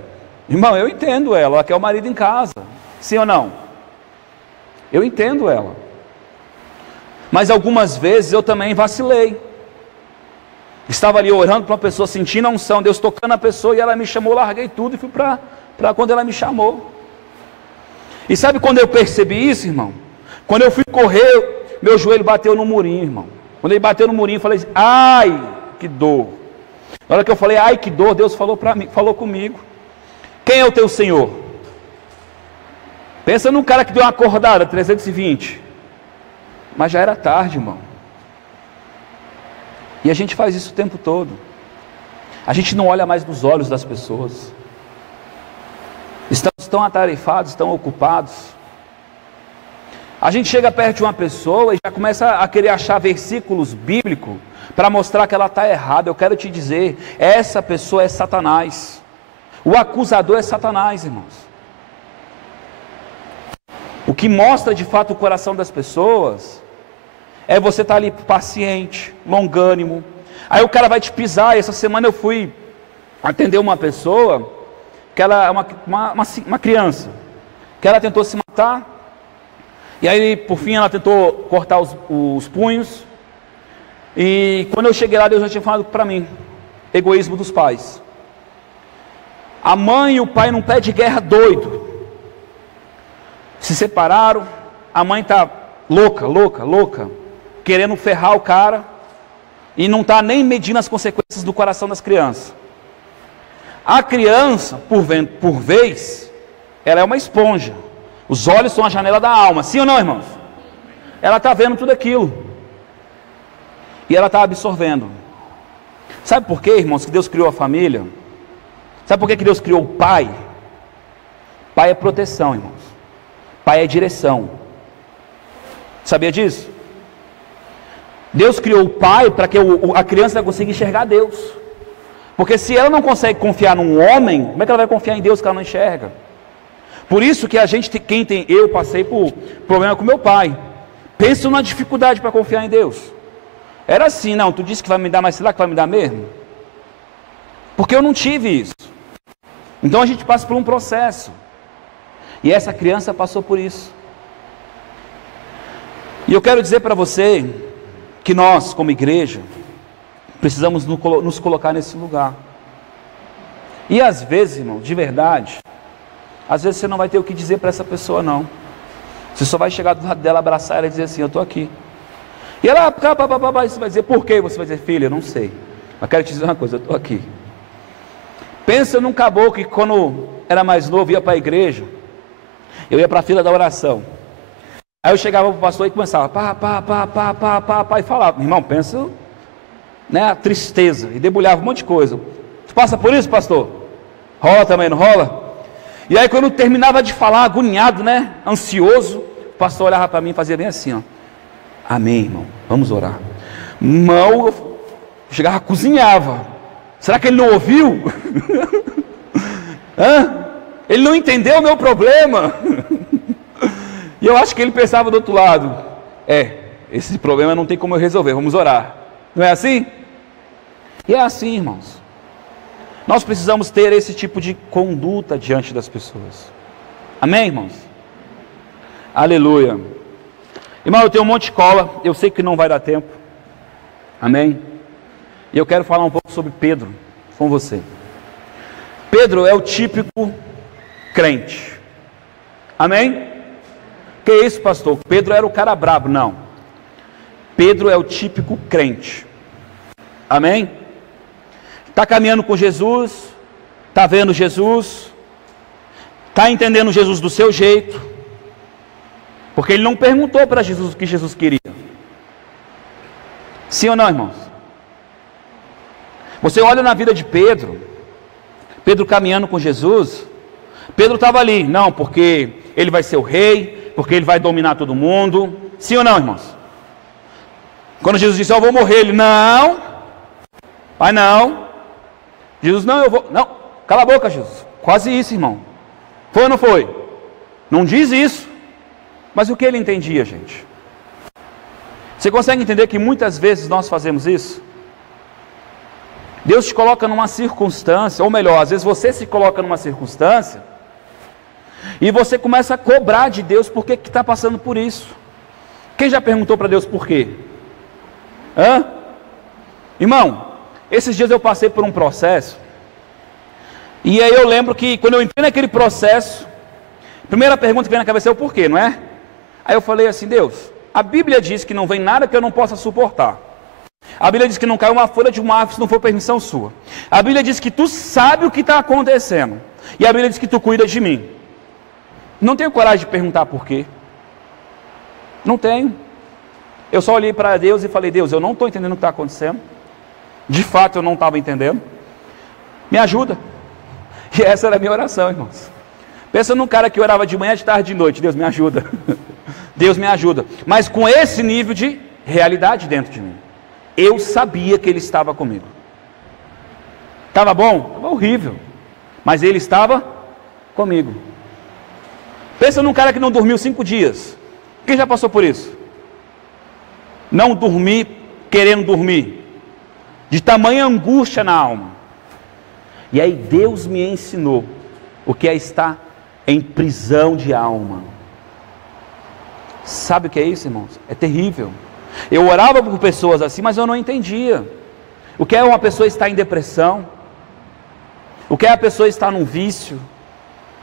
Irmão, eu entendo ela. Ela quer o marido em casa. Sim ou não? Eu entendo ela. Mas algumas vezes eu também vacilei. Estava ali orando para uma pessoa, sentindo a unção, Deus tocando a pessoa, e ela me chamou, larguei tudo e fui para quando ela me chamou. E sabe quando eu percebi isso, irmão? Quando eu fui correr, meu joelho bateu no murinho, irmão. Quando ele bateu no murinho, eu falei: ai, que dor. Na hora que eu falei: ai, que dor, Deus falou comigo: quem é o teu Senhor? Pensa num cara que deu uma acordada, 320. Mas já era tarde, irmão. E a gente faz isso o tempo todo. A gente não olha mais nos olhos das pessoas. Estamos tão atarefados, tão ocupados. A gente chega perto de uma pessoa e já começa a querer achar versículos bíblicos para mostrar que ela está errada. Eu quero te dizer, essa pessoa é Satanás. O acusador é Satanás, irmãos. O que mostra de fato o coração das pessoas é você estar ali paciente, longânimo. Aí o cara vai te pisar. E essa semana eu fui atender uma pessoa que ela é uma criança, que ela tentou se matar. E aí por fim ela tentou cortar os punhos. E quando eu cheguei lá, Deus já tinha falado para mim: egoísmo dos pais. A mãe e o pai num pé de guerra doido, se separaram. A mãe está louca, querendo ferrar o cara, e não está nem medindo as consequências do coração das crianças. A criança, por vez, ela é uma esponja. Os olhos são a janela da alma. Sim ou não, irmãos? Ela está vendo tudo aquilo, e ela está absorvendo. Sabe por quê, irmãos, que Deus criou a família? Sabe por que Deus criou o pai? Pai é proteção, irmãos. Pai é direção. Sabia disso? Deus criou o pai para que a criança consiga enxergar Deus. Porque se ela não consegue confiar num homem, como é que ela vai confiar em Deus que ela não enxerga? Por isso que eu passei por problema com meu pai. Penso numa dificuldade para confiar em Deus. Era assim, não, tu disse que vai me dar, mas será que vai me dar mesmo? Porque eu não tive isso. Então a gente passa por um processo. E essa criança passou por isso. E eu quero dizer para você que nós, como igreja, precisamos nos colocar nesse lugar. E às vezes, irmão, de verdade, às vezes você não vai ter o que dizer para essa pessoa, não. Você só vai chegar do lado dela, abraçar ela e dizer assim, eu estou aqui. E ela, você vai dizer, por quê? Você vai dizer, filha, eu não sei, mas quero te dizer uma coisa, eu estou aqui. Pensa num caboclo que quando era mais novo, ia para a igreja, eu ia para a fila da oração. Aí eu chegava para o pastor e começava, e falava, irmão, pensa, né, a tristeza, e debulhava um monte de coisa. Tu passa por isso, pastor? Rola também, não rola? E aí quando eu terminava de falar, agoniado, né, ansioso, o pastor olhava para mim e fazia bem assim, ó. Amém, irmão, vamos orar. Irmão, eu chegava, cozinhava. Será que ele não ouviu? Hã? Ele não entendeu o meu problema? E eu acho que ele pensava do outro lado, esse problema não tem como eu resolver, vamos orar. Não é assim? E é assim, irmãos. Nós precisamos ter esse tipo de conduta diante das pessoas. Amém, irmãos? Aleluia. Irmão, eu tenho um monte de cola, eu sei que não vai dar tempo. Amém? E eu quero falar um pouco sobre Pedro com você. Pedro é o típico crente. Amém? Que isso, pastor? Pedro era o cara brabo. Não. Pedro é o típico crente. Amém? Está caminhando com Jesus, está vendo Jesus, está entendendo Jesus do seu jeito, porque ele não perguntou para Jesus o que Jesus queria. Sim ou não, irmãos? Você olha na vida de Pedro caminhando com Jesus, Pedro estava ali, não, porque ele vai ser o rei, porque ele vai dominar todo mundo. Sim ou não, irmãos? Quando Jesus disse, eu vou morrer, ele, não, pai, não. Jesus, não, eu vou, não, cala a boca, Jesus, quase isso, irmão. Foi ou não foi? Não diz isso. Mas o que ele entendia, gente? Você consegue entender que muitas vezes nós fazemos isso? Deus te coloca numa circunstância, ou melhor, às vezes você se coloca numa circunstância, e você começa a cobrar de Deus por que está passando por isso. Quem já perguntou para Deus por quê? Hã? Irmão, esses dias eu passei por um processo, e aí eu lembro que quando eu entrei naquele processo, a primeira pergunta que vem na cabeça é o porquê, não é? Aí eu falei assim, Deus, a Bíblia diz que não vem nada que eu não possa suportar. A Bíblia diz que não cai uma folha de uma árvore se não for permissão sua. A Bíblia diz que tu sabe o que está acontecendo. E a Bíblia diz que tu cuida de mim. Não tenho coragem de perguntar por quê. Não tenho. Eu só olhei para Deus e falei, Deus, eu não estou entendendo o que está acontecendo. De fato eu não estava entendendo. Me ajuda. E essa era a minha oração, irmãos. Pensa num cara que orava de manhã, de tarde, de noite. Deus me ajuda. Deus me ajuda. Mas com esse nível de realidade dentro de mim. Eu sabia que Ele estava comigo. Estava bom? Estava horrível. Mas Ele estava comigo. Pensa num cara que não dormiu 5 dias. Quem já passou por isso? Não dormir, querendo dormir. De tamanha angústia na alma. E aí Deus me ensinou o que é estar em prisão de alma. Sabe o que é isso, irmãos? É terrível. Eu orava por pessoas assim, mas eu não entendia. O que é uma pessoa estar em depressão? O que é a pessoa estar num vício?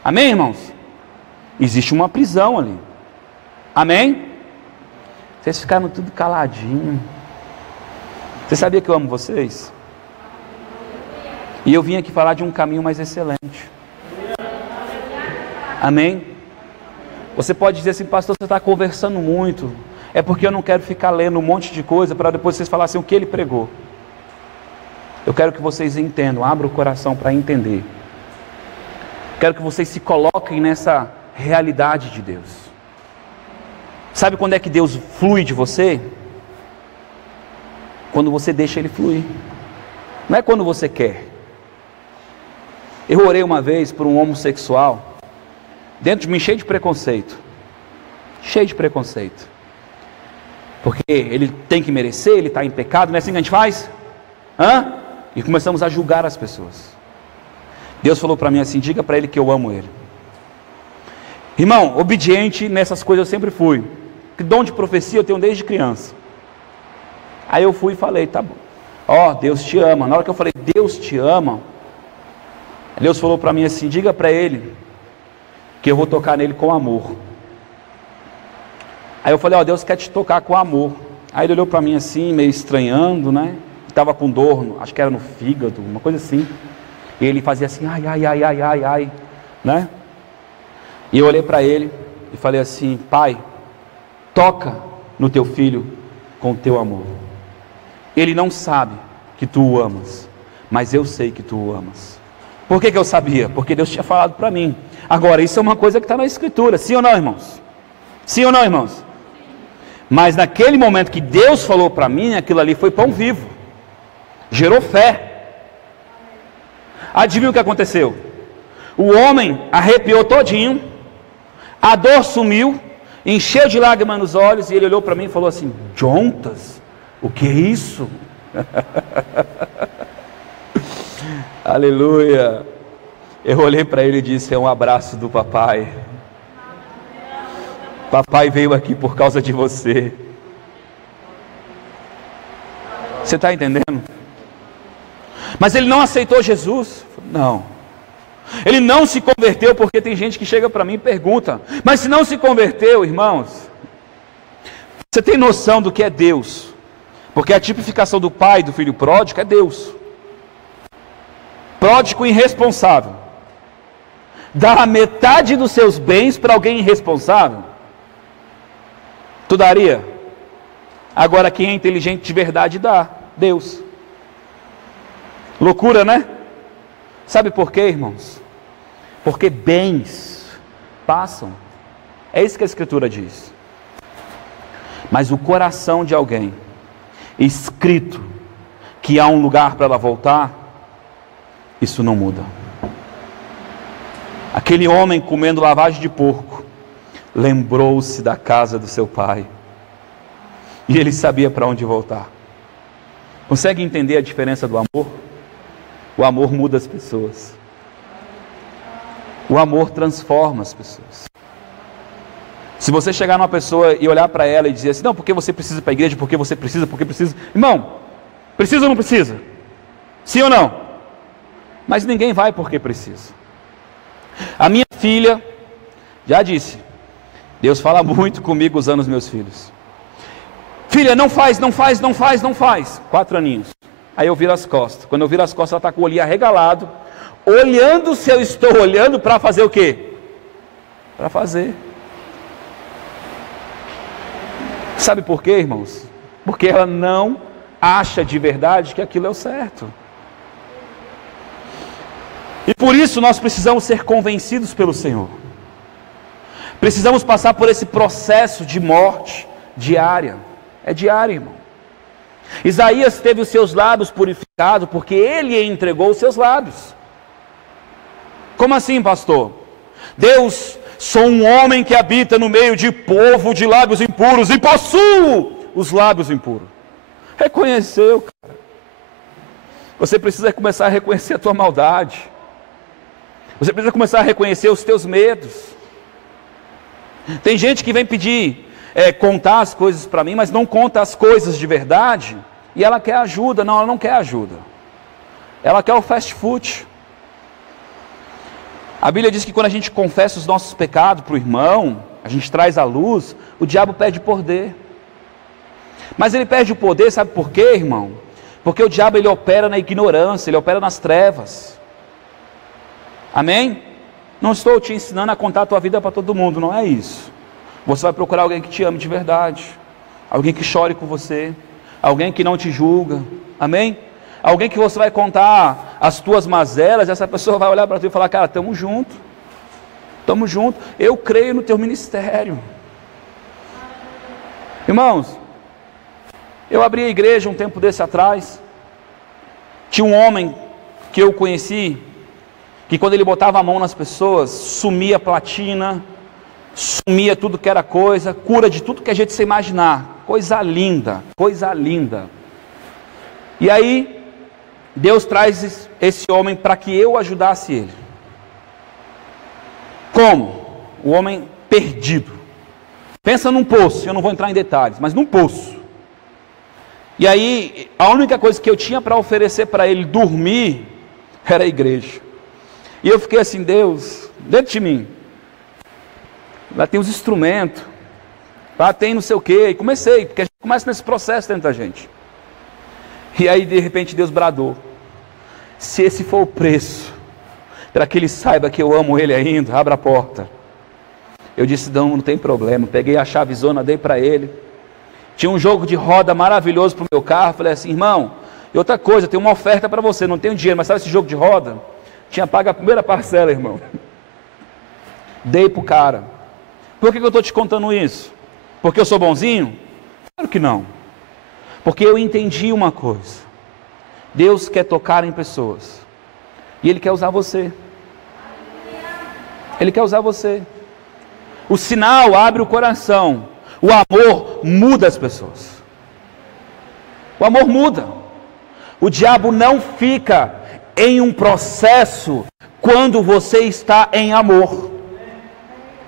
Amém, irmãos? Existe uma prisão ali. Amém? Vocês ficaram tudo caladinho. Você sabia que eu amo vocês? E eu vim aqui falar de um caminho mais excelente. Amém? Você pode dizer assim, pastor, você está conversando muito. É porque eu não quero ficar lendo um monte de coisa para depois vocês falarem o que ele pregou. Eu quero que vocês entendam, abra o coração para entender. Quero que vocês se coloquem nessa realidade de Deus. Sabe quando é que Deus flui de você? Quando você deixa Ele fluir. Não é quando você quer. Eu orei uma vez por um homossexual, dentro de mim cheio de preconceito. Cheio de preconceito. Porque ele tem que merecer, ele está em pecado, não é assim que a gente faz? E começamos a julgar as pessoas. Deus falou para mim assim: diga para ele que eu amo ele. Irmão, obediente nessas coisas eu sempre fui. Dom de profecia eu tenho desde criança. Aí eu fui e falei: tá bom, ó, Deus te ama. Na hora que eu falei Deus te ama, Deus falou para mim assim: diga para ele que eu vou tocar nele com amor. Aí eu falei: ó, Deus quer te tocar com amor. Aí ele olhou para mim assim, meio estranhando, né? Estava com dor, acho que era no fígado, uma coisa assim. E ele fazia assim, ai, ai, ai, ai, ai, ai, né? E eu olhei para ele e falei assim: Pai, toca no teu filho com o teu amor. Ele não sabe que tu o amas, mas eu sei que tu o amas. Por que eu sabia? Porque Deus tinha falado para mim. Agora, isso é uma coisa que está na Escritura, sim ou não, irmãos? Sim ou não, irmãos? Mas naquele momento que Deus falou para mim, aquilo ali foi pão vivo, gerou fé. Adivinha o que aconteceu? O homem arrepiou todinho, a dor sumiu, encheu de lágrimas nos olhos, e ele olhou para mim e falou assim: Jontas, o que é isso? Aleluia. Eu olhei para ele e disse: é um abraço do papai. Papai veio aqui por causa de você. Você está entendendo? Mas ele não aceitou Jesus? Não. Ele não se converteu, porque tem gente que chega para mim e pergunta: mas se não se converteu, irmãos, você tem noção do que é Deus? Porque a tipificação do pai do filho pródigo é Deus. Pródigo irresponsável. Dá a metade dos seus bens para alguém irresponsável? Tu daria? Agora quem é inteligente de verdade dá. Deus. Loucura, né? Sabe por quê, irmãos? Porque bens passam. É isso que a Escritura diz. Mas o coração de alguém, escrito que há um lugar para ela voltar, isso não muda. Aquele homem comendo lavagem de porco lembrou-se da casa do seu pai, e ele sabia para onde voltar. Consegue entender a diferença do amor? O amor muda as pessoas. O amor transforma as pessoas. Se você chegar numa pessoa e olhar para ela e dizer assim: não, porque você precisa ir para a igreja, porque você precisa, porque precisa. Irmão, precisa ou não precisa? Sim ou não? Mas ninguém vai porque precisa. A minha filha já disse: Deus fala muito comigo usando os meus filhos. Filha, não faz, não faz, não faz, não faz. 4 aninhos. Aí eu viro as costas. Quando eu viro as costas, ela está com o olhinho arregalado, olhando se eu estou olhando para fazer o quê? Para fazer. Sabe por quê, irmãos? Porque ela não acha de verdade que aquilo é o certo. E por isso nós precisamos ser convencidos pelo Senhor. Precisamos passar por esse processo de morte diária. É diário, irmão. Isaías teve os seus lábios purificados porque ele entregou os seus lábios. Como assim, pastor? Deus, sou um homem que habita no meio de povo de lábios impuros e possuo os lábios impuros. Reconheceu, cara. Você precisa começar a reconhecer a tua maldade. Você precisa começar a reconhecer os teus medos. Tem gente que vem pedir contar as coisas para mim, mas não conta as coisas de verdade, e ela quer ajuda. Não, ela não quer ajuda. Ela quer o fast food. A Bíblia diz que quando a gente confessa os nossos pecados para o irmão, a gente traz à luz, o diabo perde poder. Mas ele perde o poder, sabe por quê, irmão? Porque o diabo ele opera na ignorância, ele opera nas trevas. Amém? Não estou te ensinando a contar a tua vida para todo mundo, não é isso. Você vai procurar alguém que te ame de verdade, alguém que chore com você, alguém que não te julga, amém? Alguém que você vai contar as tuas mazelas, e essa pessoa vai olhar para tu e falar: cara, estamos juntos, eu creio no teu ministério. Irmãos, eu abri a igreja um tempo desse atrás. Tinha um homem que eu conheci, que quando ele botava a mão nas pessoas, sumia platina, sumia tudo que era coisa, cura de tudo que a gente se imaginar, coisa linda, coisa linda. E aí, Deus traz esse homem para que eu ajudasse ele. Como? O homem perdido. Pensa num poço, eu não vou entrar em detalhes, mas num poço. E aí, a única coisa que eu tinha para oferecer para ele dormir, era a igreja. E eu fiquei assim, Deus, dentro de mim, lá tem os instrumentos, lá tem não sei o quê, e comecei, porque a gente começa nesse processo dentro da gente. E aí, de repente, Deus bradou, se esse for o preço, para que ele saiba que eu amo ele ainda, abra a porta. Eu disse, não tem problema, peguei a chavezona, dei para ele. Tinha um jogo de roda maravilhoso para o meu carro, falei assim, irmão, e outra coisa, tem uma oferta para você, não tenho dinheiro, mas sabe esse jogo de roda? Tinha pago a primeira parcela, irmão. Dei para o cara. Por que eu estou te contando isso? Porque eu sou bonzinho? Claro que não. Porque eu entendi uma coisa. Deus quer tocar em pessoas. E Ele quer usar você. Ele quer usar você. O sinal abre o coração. O amor muda as pessoas. O amor muda. O diabo não fica em um processo quando você está em amor.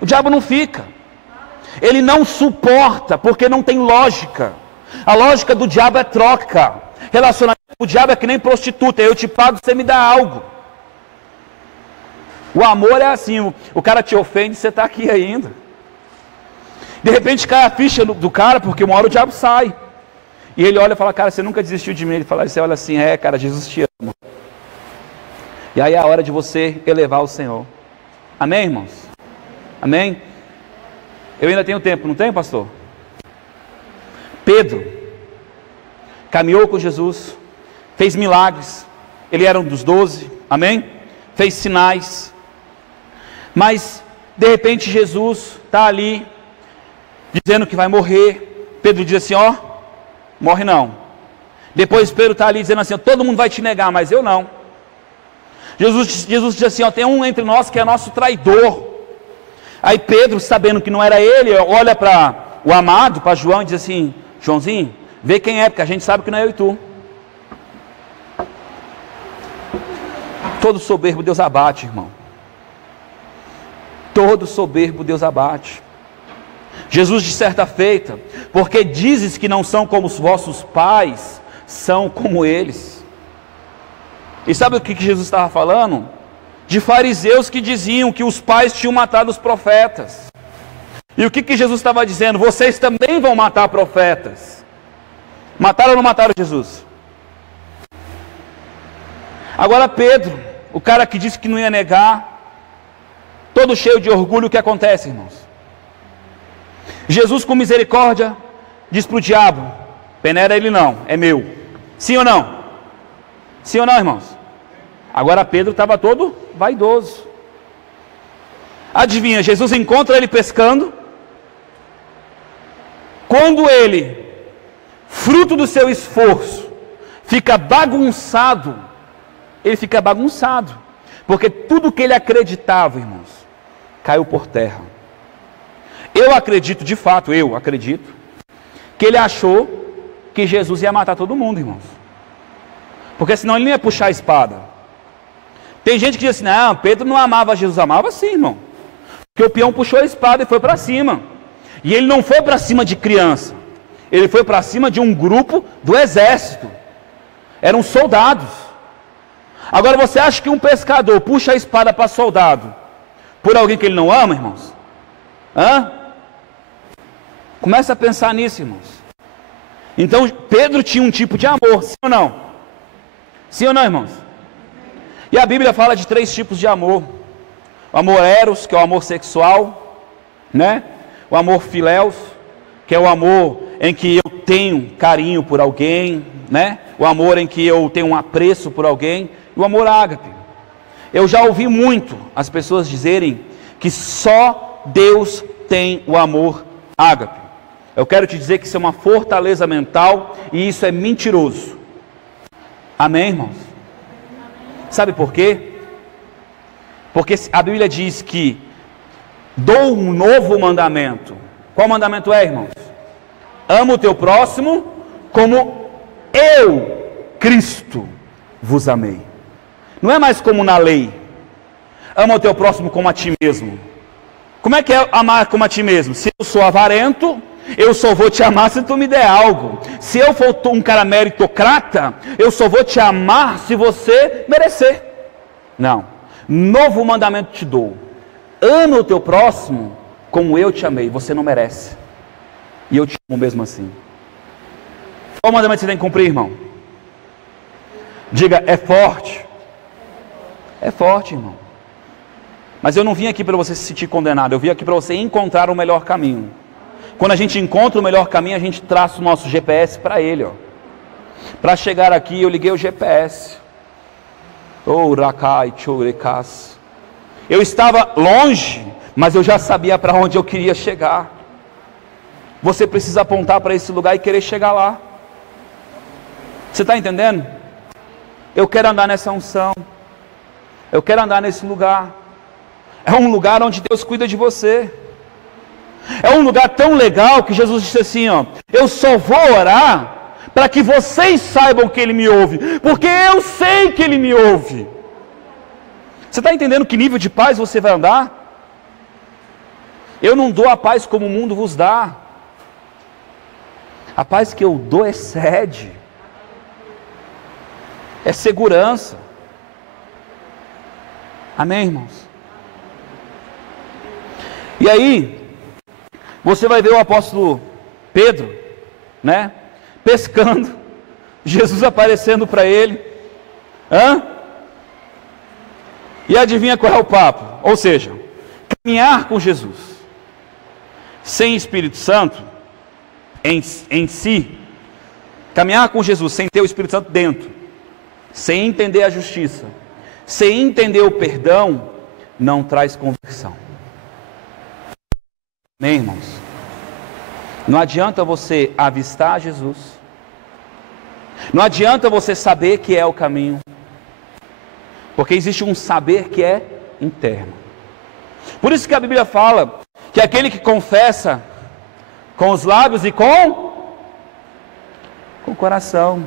O diabo não fica. Ele não suporta, porque não tem lógica. A lógica do diabo é troca. Relacionamento com o diabo é que nem prostituta. Eu te pago, você me dá algo. O amor é assim, o cara te ofende, você está aqui ainda. De repente cai a ficha do cara, porque uma hora o diabo sai. E ele olha e fala, cara, você nunca desistiu de mim. Ele fala, você olha assim, cara, Jesus te ama. E aí é a hora de você elevar o Senhor. Amém, irmãos? Amém? Eu ainda tenho tempo, não tenho, pastor? Pedro caminhou com Jesus, fez milagres. Ele era um dos 12, amém? Fez sinais. Mas, de repente, Jesus está ali, dizendo que vai morrer. Pedro diz assim, morre não. Depois Pedro está ali dizendo assim, todo mundo vai te negar, mas eu não. Jesus diz assim, tem um entre nós que é nosso traidor. Aí Pedro, sabendo que não era ele, olha para o amado, para João, e diz assim, Joãozinho, vê quem é, porque a gente sabe que não é eu e tu. Todo soberbo Deus abate, irmão. Todo soberbo Deus abate. Jesus de certa feita, porque dizes que não são como os vossos pais, são como eles. E sabe o que Jesus estava falando? De fariseus que diziam que os pais tinham matado os profetas. E o que Jesus estava dizendo? Vocês também vão matar profetas. Mataram ou não mataram Jesus? Agora Pedro, o cara que disse que não ia negar, todo cheio de orgulho, o que acontece, irmãos? Jesus com misericórdia diz para o diabo, peneira ele não, é meu. Sim ou não? Sim ou não, irmãos? Agora Pedro estava todo vaidoso. Adivinha, Jesus encontra ele pescando. Quando ele, fruto do seu esforço, fica bagunçado, ele fica bagunçado, porque tudo que ele acreditava, irmãos, caiu por terra. Eu acredito, de fato, que ele achou que Jesus ia matar todo mundo, irmãos, porque senão ele não ia puxar a espada. Tem gente que diz assim, não, Pedro não amava Jesus. Amava sim, irmão, porque o peão puxou a espada e foi para cima. E ele não foi para cima de criança, ele foi para cima de um grupo do exército, eram soldados. Agora você acha que um pescador puxa a espada para soldado por alguém que ele não ama, irmãos? Começa a pensar nisso, irmãos. Então Pedro tinha um tipo de amor, sim ou não? Sim ou não, irmãos? E a Bíblia fala de 3 tipos de amor. O amor eros, que é o amor sexual, né? O amor filéus, que é o amor em que eu tenho carinho por alguém, né? O amor em que eu tenho um apreço por alguém. E o amor ágape. Eu já ouvi muito as pessoas dizerem que só Deus tem o amor ágape. Eu quero te dizer que isso é uma fortaleza mental e isso é mentiroso. Amém, irmãos? Sabe por quê? Porque a Bíblia diz que dou um novo mandamento. Qual mandamento é, irmãos? Ama o teu próximo como eu, Cristo, vos amei. Não é mais como na lei. Ama o teu próximo como a ti mesmo. Como é que é amar como a ti mesmo? Se eu sou avarento, eu só vou te amar se tu me der algo. Se eu for um cara meritocrata, eu só vou te amar se você merecer. Não. Novo mandamento te dou. Ama o teu próximo como eu te amei. Você não merece. E eu te amo mesmo assim. Qual mandamento você tem que cumprir, irmão? Diga, é forte. É forte, irmão. Mas eu não vim aqui para você se sentir condenado. Eu vim aqui para você encontrar o melhor caminho. Quando a gente encontra o melhor caminho, a gente traça o nosso GPS para ele, ó. Para chegar aqui, eu liguei o GPS. Eu estava longe, mas eu já sabia para onde eu queria chegar. Você precisa apontar para esse lugar e querer chegar lá. Você está entendendo? Eu quero andar nessa unção. Eu quero andar nesse lugar. É um lugar onde Deus cuida de você. É um lugar tão legal que Jesus disse assim, ó: eu só vou orar para que vocês saibam que Ele me ouve, porque eu sei que Ele me ouve. Você está entendendo que nível de paz você vai andar? Eu não dou a paz como o mundo vos dá. A paz que eu dou excede. É segurança. Amém, irmãos? E aí, você vai ver o apóstolo Pedro, né? Pescando, Jesus aparecendo para ele. E adivinha qual é o papo? Ou seja, caminhar com Jesus sem Espírito Santo em si, caminhar com Jesus sem ter o Espírito Santo dentro, sem entender a justiça, sem entender o perdão, não traz conversão. Amém, irmãos? Não adianta você avistar Jesus, não adianta você saber que é o caminho, porque existe um saber que é interno. Por isso que a Bíblia fala que aquele que confessa com os lábios e com o coração.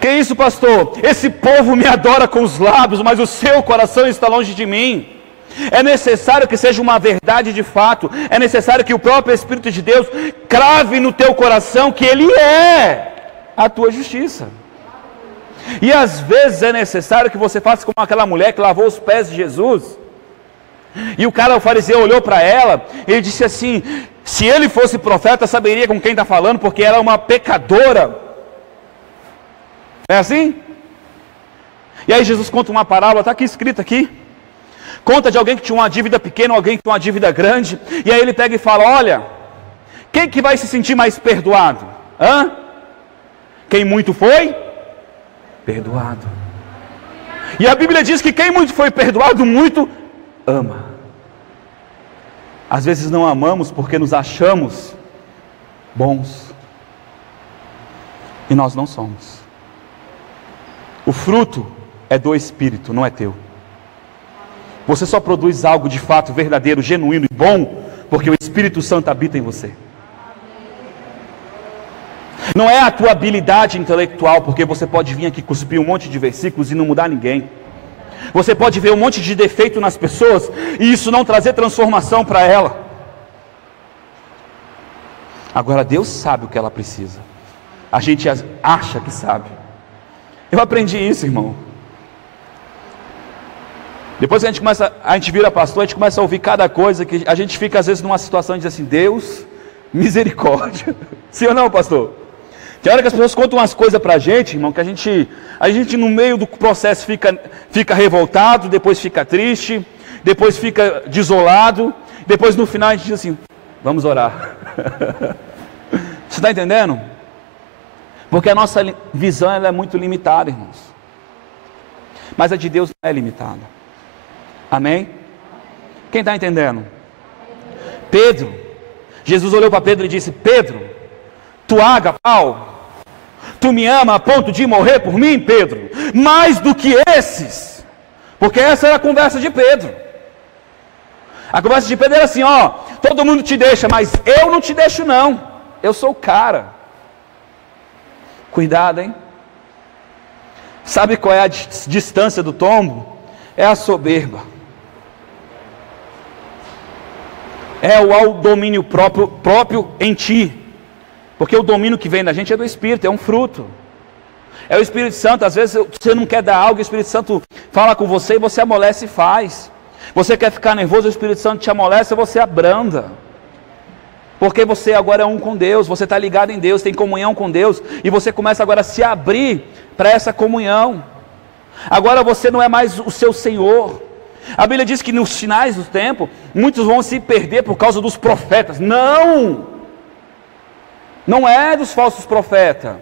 Que isso, pastor? Esse povo me adora com os lábios, mas o seu coração está longe de mim. É necessário que seja uma verdade de fato. É necessário que o próprio Espírito de Deus crave no teu coração que Ele é a tua justiça. E às vezes é necessário que você faça como aquela mulher que lavou os pés de Jesus. E o fariseu olhou para ela e ele disse assim: se ele fosse profeta, saberia com quem está falando, porque ela é uma pecadora. É assim? E aí Jesus conta uma parábola, está aqui escrita aqui. Conta de alguém que tinha uma dívida pequena, alguém que tinha uma dívida grande. E aí ele pega e fala: olha, quem que vai se sentir mais perdoado? Quem muito foi perdoado. E a Bíblia diz que quem muito foi perdoado, muito ama. Às vezes não amamos porque nos achamos bons. E nós não somos. O fruto é do Espírito, não é teu. Você só produz algo de fato verdadeiro, genuíno e bom porque o Espírito Santo habita em você. Não é a tua habilidade intelectual, porque você pode vir aqui cuspir um monte de versículos e não mudar ninguém. Você pode ver um monte de defeito nas pessoas e isso não trazer transformação para ela. Agora Deus sabe o que ela precisa. A gente acha que sabe. Eu aprendi isso, irmão. Depois que a gente vira pastor, a gente começa a ouvir cada coisa que a gente fica às vezes numa situação e diz assim: Deus, misericórdia. Sim ou não, pastor? Tem hora que as pessoas contam umas coisas pra gente, irmão, que a gente no meio do processo fica revoltado, depois fica triste, depois fica desolado, depois no final a gente diz assim: vamos orar. Você está entendendo? Porque a nossa visão ela é muito limitada, irmãos. Mas a de Deus não é limitada. Amém? Quem está entendendo? Pedro Jesus olhou para Pedro e disse: Pedro, tu Agapau, tu me ama a ponto de morrer por mim, Pedro? Mais do que esses. Porque essa era a conversa de Pedro. A conversa de Pedro era assim: ó, todo mundo te deixa, mas eu não te deixo não. Eu sou o cara. Cuidado, hein? Sabe qual é a distância do tombo? É a soberba. É o domínio próprio em ti. Porque o domínio que vem da gente é do Espírito, é um fruto. É o Espírito Santo. Às vezes você não quer dar algo, o Espírito Santo fala com você e você amolece e faz. Você quer ficar nervoso, o Espírito Santo te amolece e você abranda. Porque você agora é um com Deus, você está ligado em Deus, tem comunhão com Deus, e você começa agora a se abrir para essa comunhão. Agora você não é mais o seu Senhor. A Bíblia diz que nos finais do tempo, muitos vão se perder por causa dos profetas. Não! Não é dos falsos profetas.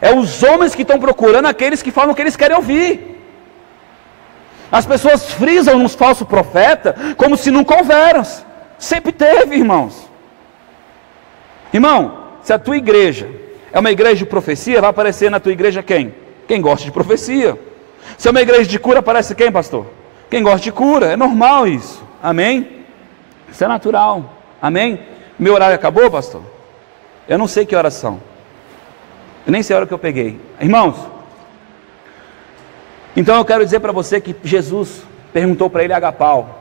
É os homens que estão procurando aqueles que falam o que eles querem ouvir. As pessoas frisam nos falsos profetas como se nunca houveram. Sempre teve, irmãos. Irmão, se a tua igreja é uma igreja de profecia, vai aparecer na tua igreja quem? Quem gosta de profecia. Se é uma igreja de cura, aparece quem, pastor? Quem gosta de cura. É normal isso. Amém? Isso é natural. Amém? Meu horário acabou, pastor? Eu não sei que horas são. Eu nem sei a hora que eu peguei. Irmãos, então eu quero dizer para você que Jesus perguntou para ele Agapau.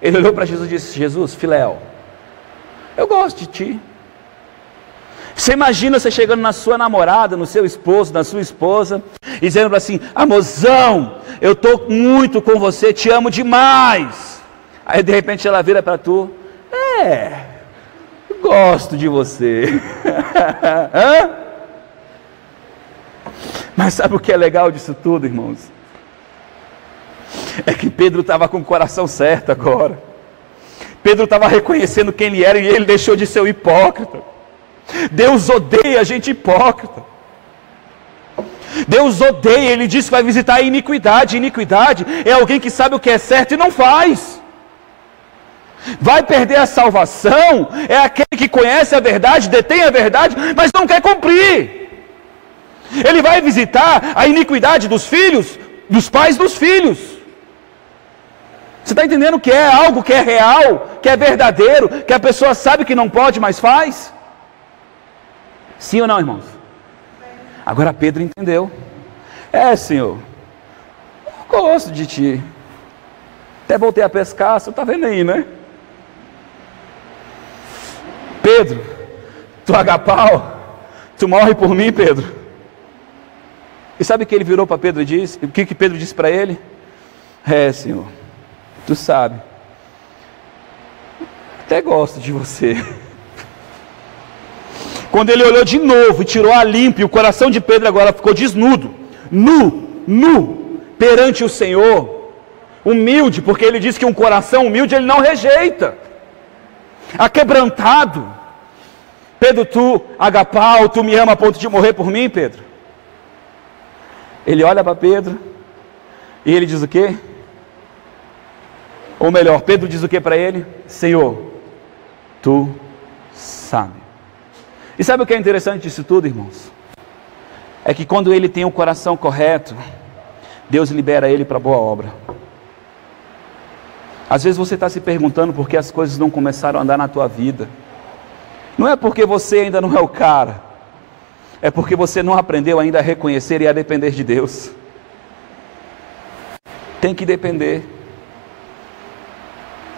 Ele olhou para Jesus e disse: Jesus, Filéu, eu gosto de ti. Você imagina você chegando na sua namorada, no seu esposo, na sua esposa, e dizendo para assim: amorzão, eu estou muito com você, te amo demais. Aí de repente ela vira para tu: gosto de você. Hã? Mas sabe o que é legal disso tudo, irmãos? É que Pedro estava com o coração certo agora. Pedro estava reconhecendo quem ele era e ele deixou de ser o hipócrita. Deus odeia a gente hipócrita. Deus odeia, ele disse que vai visitar a iniquidade. Iniquidade é alguém que sabe o que é certo e não faz. Vai perder a salvação é aquele que conhece a verdade, detém a verdade, mas não quer cumprir. Ele vai visitar a iniquidade dos filhos, dos pais dos filhos. Você está entendendo que é algo que é real, que é verdadeiro, que a pessoa sabe que não pode, mas faz? Sim ou não, irmãos? Agora Pedro entendeu. Senhor, eu gosto de ti. Até voltei a pescar, você está vendo aí, né? Pedro, tu Agapau, tu morre por mim, Pedro. E sabe o que ele virou para Pedro e disse? O que Pedro disse para ele? Senhor, tu sabe, até gosto de você. Quando ele olhou de novo e tirou a limpo, e o coração de Pedro agora ficou desnudo, nu, perante o Senhor, humilde, porque ele diz que um coração humilde ele não rejeita, aquebrantado. Pedro, tu, Agapau, tu me ama a ponto de morrer por mim, Pedro? Ele olha para Pedro e ele diz o quê? Ou melhor, Pedro diz o que para ele? Senhor, tu sabe. E sabe o que é interessante disso tudo, irmãos? É que quando ele tem o coração correto, Deus libera ele para a boa obra. Às vezes você está se perguntando por que as coisas não começaram a andar na tua vida. Não é porque você ainda não é o cara. É porque você não aprendeu ainda a reconhecer e a depender de Deus. Tem que depender.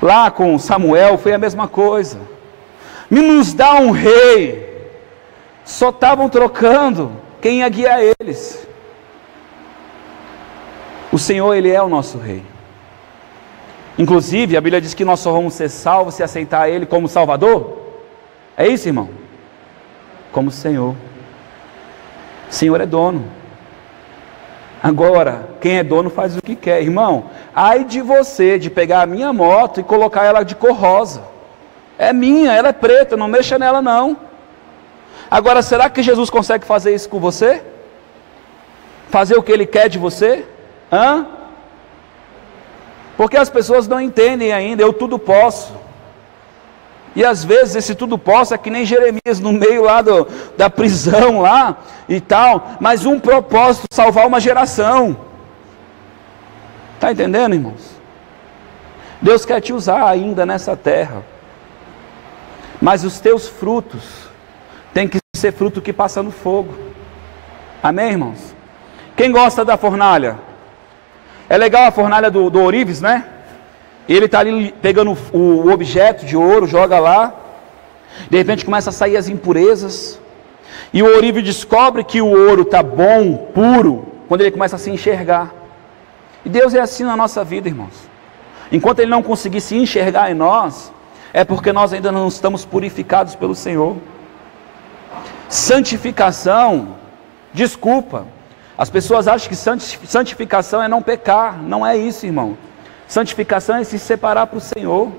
Lá com Samuel foi a mesma coisa. Me nos dá um rei. Só estavam trocando quem ia guiar eles. O Senhor, Ele é o nosso rei. Inclusive, a Bíblia diz que nós só vamos ser salvos se aceitar Ele como Salvador. É isso, irmão? Como Senhor. O Senhor é dono. Agora, quem é dono faz o que quer. Irmão, ai de você de pegar a minha moto e colocar ela de cor rosa. É minha, ela é preta, não mexa nela não. Agora, será que Jesus consegue fazer isso com você? Fazer o que Ele quer de você? Porque as pessoas não entendem ainda. Eu tudo posso. E às vezes esse tudo posso é que nem Jeremias no meio lá da prisão lá e tal, mas um propósito, salvar uma geração. Está entendendo, irmãos? Deus quer te usar ainda nessa terra, mas os teus frutos tem que ser fruto que passa no fogo. Amém, irmãos? Quem gosta da fornalha? É legal a fornalha do ourives, né? Ele está ali pegando o objeto de ouro, joga lá, de repente começa a sair as impurezas, e o ourive descobre que o ouro está bom, puro, quando ele começa a se enxergar. E Deus é assim na nossa vida, irmãos. Enquanto Ele não conseguir se enxergar em nós, é porque nós ainda não estamos purificados pelo Senhor. Santificação, desculpa, as pessoas acham que santificação é não pecar. Não é isso, irmão. Santificação é se separar para o Senhor.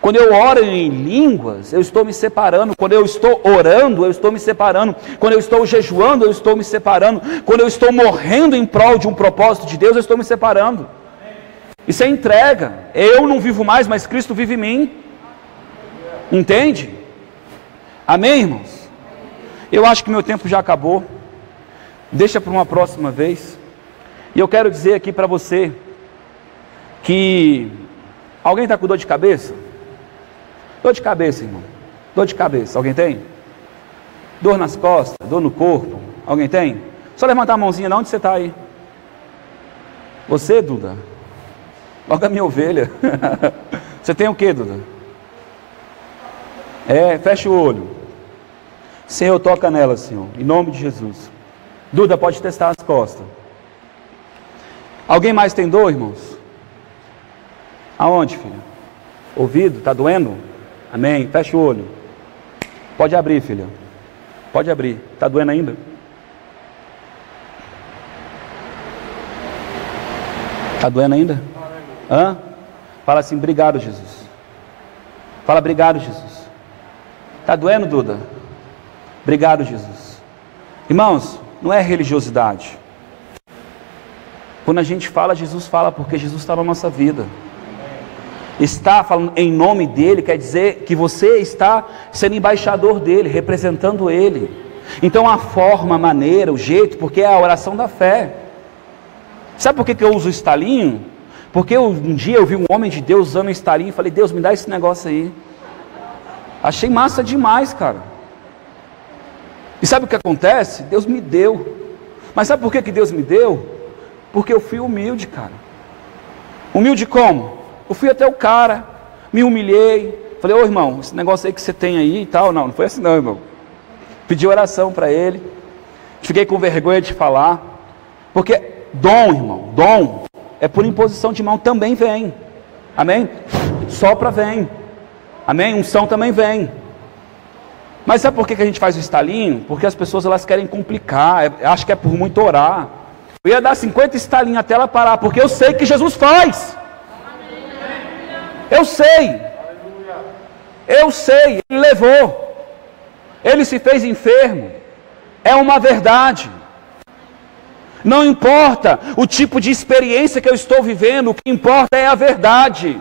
Quando eu oro em línguas, eu estou me separando. Quando eu estou orando, eu estou me separando. Quando eu estou jejuando, eu estou me separando. Quando eu estou morrendo em prol de um propósito de Deus, eu estou me separando. Isso é entrega. Eu não vivo mais, mas Cristo vive em mim. Entende? Amém, irmãos? Eu acho que meu tempo já acabou. Deixa para uma próxima vez. E eu quero dizer aqui para você que alguém está com dor de cabeça? Dor de cabeça, irmão. Dor de cabeça. Alguém tem? Dor nas costas, dor no corpo. Alguém tem? Só levantar a mãozinha. De onde você está aí? Você, Duda? Logo a minha ovelha. Você tem o que, Duda? Fecha o olho. Senhor, toca nela, Senhor, em nome de Jesus. Duda, pode testar as costas. Alguém mais tem dor, irmãos? Aonde, filha? Ouvido? Está doendo? Amém. Fecha o olho. Pode abrir, filha. Pode abrir. Está doendo ainda? Está doendo ainda? Hã? Fala assim, obrigado, Jesus. Fala, obrigado, Jesus. Está doendo, Duda? Obrigado, Jesus. Irmãos, não é religiosidade. Quando a gente fala, Jesus fala, porque Jesus está na nossa vida. Está falando em nome dele, quer dizer que você está sendo embaixador dele, representando ele. Então a forma, a maneira, o jeito, porque é a oração da fé. Sabe por que eu uso o estalinho? Porque um dia eu vi um homem de Deus usando um estalinho e falei, Deus, me dá esse negócio aí. Achei massa demais, cara. E sabe o que acontece? Deus me deu. Mas sabe por que Deus me deu? Porque eu fui humilde, cara. Humilde como? Eu fui até o cara, me humilhei, falei, ô irmão, esse negócio aí que você tem aí e tal, não foi assim não, irmão. Pedi oração para ele, fiquei com vergonha de falar, porque dom, irmão, dom, é por imposição de mão, também vem, amém? Sopra vem, amém? Unção também vem. Mas sabe por que a gente faz o estalinho? Porque as pessoas elas querem complicar, acham que é por muito orar. Eu ia dar 50 estalinhos até ela parar, porque eu sei que Jesus faz. Eu sei, Ele levou, Ele se fez enfermo, é uma verdade. Não importa o tipo de experiência que eu estou vivendo, o que importa é a verdade.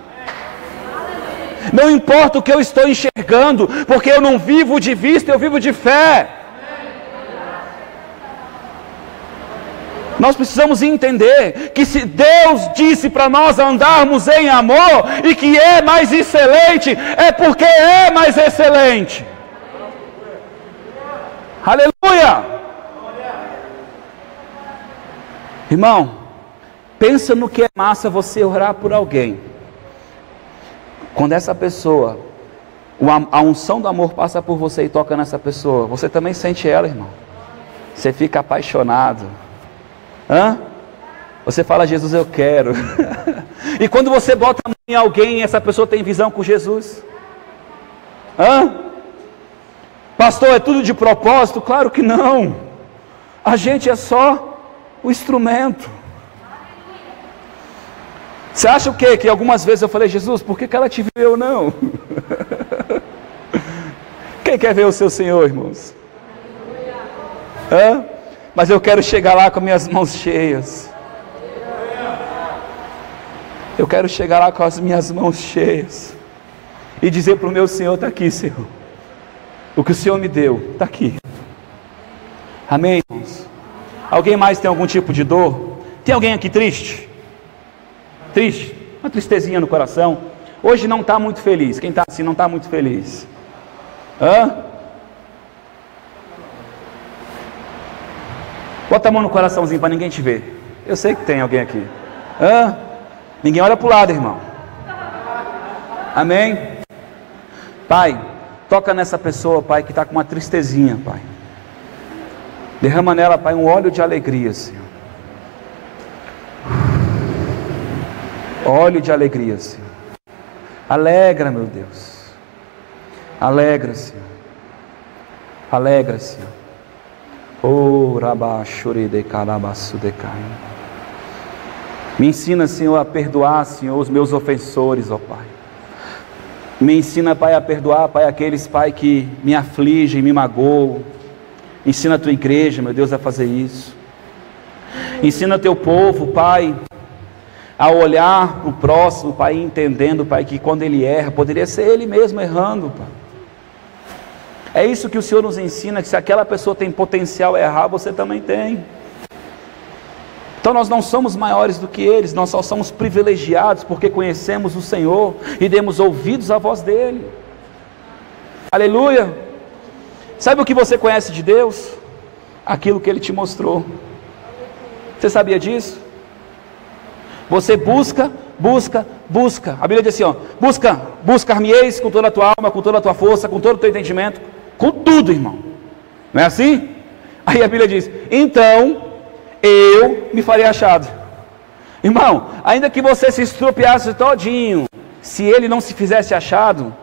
Não importa o que eu estou enxergando, porque eu não vivo de vista, eu vivo de fé. Nós precisamos entender que se Deus disse para nós andarmos em amor e que é mais excelente, é porque é mais excelente. Aleluia! Irmão, pensa no que é massa você orar por alguém. Quando essa pessoa, a unção do amor passa por você e toca nessa pessoa, você também sente ela, irmão. Você fica apaixonado. Hã? Você fala, Jesus, eu quero. E quando você bota a mão em alguém, essa pessoa tem visão com Jesus. Hã? Pastor, é tudo de propósito? Claro que não. A gente é só o instrumento. Você acha o quê? Que algumas vezes eu falei, Jesus, por que ela te viu e eu não? Quem quer ver o seu Senhor, irmãos? Hã? Mas eu quero chegar lá com minhas mãos cheias. Eu quero chegar lá com as minhas mãos cheias. e dizer para o meu Senhor: está aqui, Senhor, o que o Senhor me deu, está aqui. Amém, irmãos? Alguém mais tem algum tipo de dor? Tem alguém aqui triste? Triste? Uma tristezinha no coração? Hoje não está muito feliz. Quem está assim não está muito feliz? Bota a mão no coraçãozinho para ninguém te ver. Eu sei que tem alguém aqui. Ninguém olha para o lado, irmão. Amém? Pai, toca nessa pessoa, Pai, que está com uma tristezinha, Pai. Derrama nela, Pai, um óleo de alegria, Senhor. Óleo de alegria, Senhor. Alegra, meu Deus. Alegra, Senhor. Alegra, Senhor. Me ensina, Senhor, a perdoar, Senhor, os meus ofensores, ó Pai. Me ensina, Pai, a perdoar, Pai, aqueles, Pai, que me afligem, me magoam. Ensina a Tua igreja, meu Deus, a fazer isso. Ensina Teu povo, Pai, a olhar para o próximo, Pai, entendendo, Pai, que quando ele erra, poderia ser ele mesmo errando, Pai. É isso que o Senhor nos ensina, que se aquela pessoa tem potencial a errar, você também tem. Então nós não somos maiores do que eles, nós só somos privilegiados porque conhecemos o Senhor e demos ouvidos à voz dEle. Aleluia! Sabe o que você conhece de Deus? Aquilo que Ele te mostrou. Você sabia disso? Você busca. A Bíblia diz assim, ó: buscar-me-eis com toda a tua alma, com toda a tua força, com todo o teu entendimento, com tudo, irmão. Não é assim? Aí a Bíblia diz: então eu me farei achado. Irmão, ainda que você se estropiasse todinho, se ele não se fizesse achado,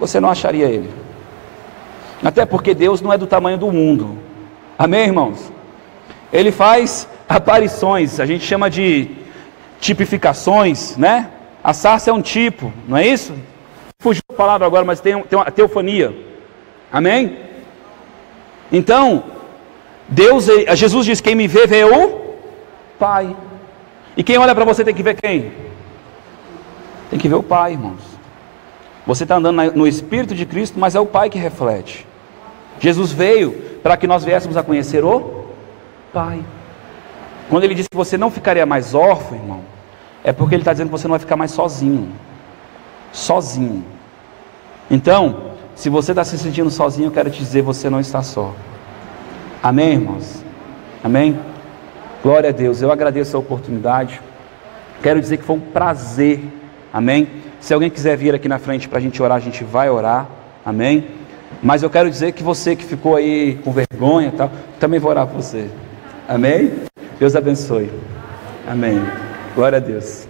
você não acharia ele. Até porque Deus não é do tamanho do mundo. Amém, irmãos? Ele faz aparições, a gente chama de tipificações, né? A sarça é um tipo, não é isso? Fugiu a palavra agora, mas tem uma teofania. Amém? Então, Jesus diz: quem me vê o Pai. E quem olha para você tem que ver quem? Tem que ver o Pai, irmãos. Você está andando no Espírito de Cristo, mas é o Pai que reflete. Jesus veio para que nós viéssemos a conhecer o Pai. Quando Ele diz que você não ficaria mais órfão, irmão, é porque Ele está dizendo que você não vai ficar mais sozinho. Sozinho. Então, se você está se sentindo sozinho, eu quero te dizer: você não está só. Amém, irmãos? Amém? Glória a Deus. Eu agradeço a oportunidade. Quero dizer que foi um prazer. Amém? Se alguém quiser vir aqui na frente para a gente orar, a gente vai orar. Amém? Mas eu quero dizer que você que ficou aí com vergonha e tal, também vou orar por você. Amém? Deus abençoe. Amém. Glória a Deus.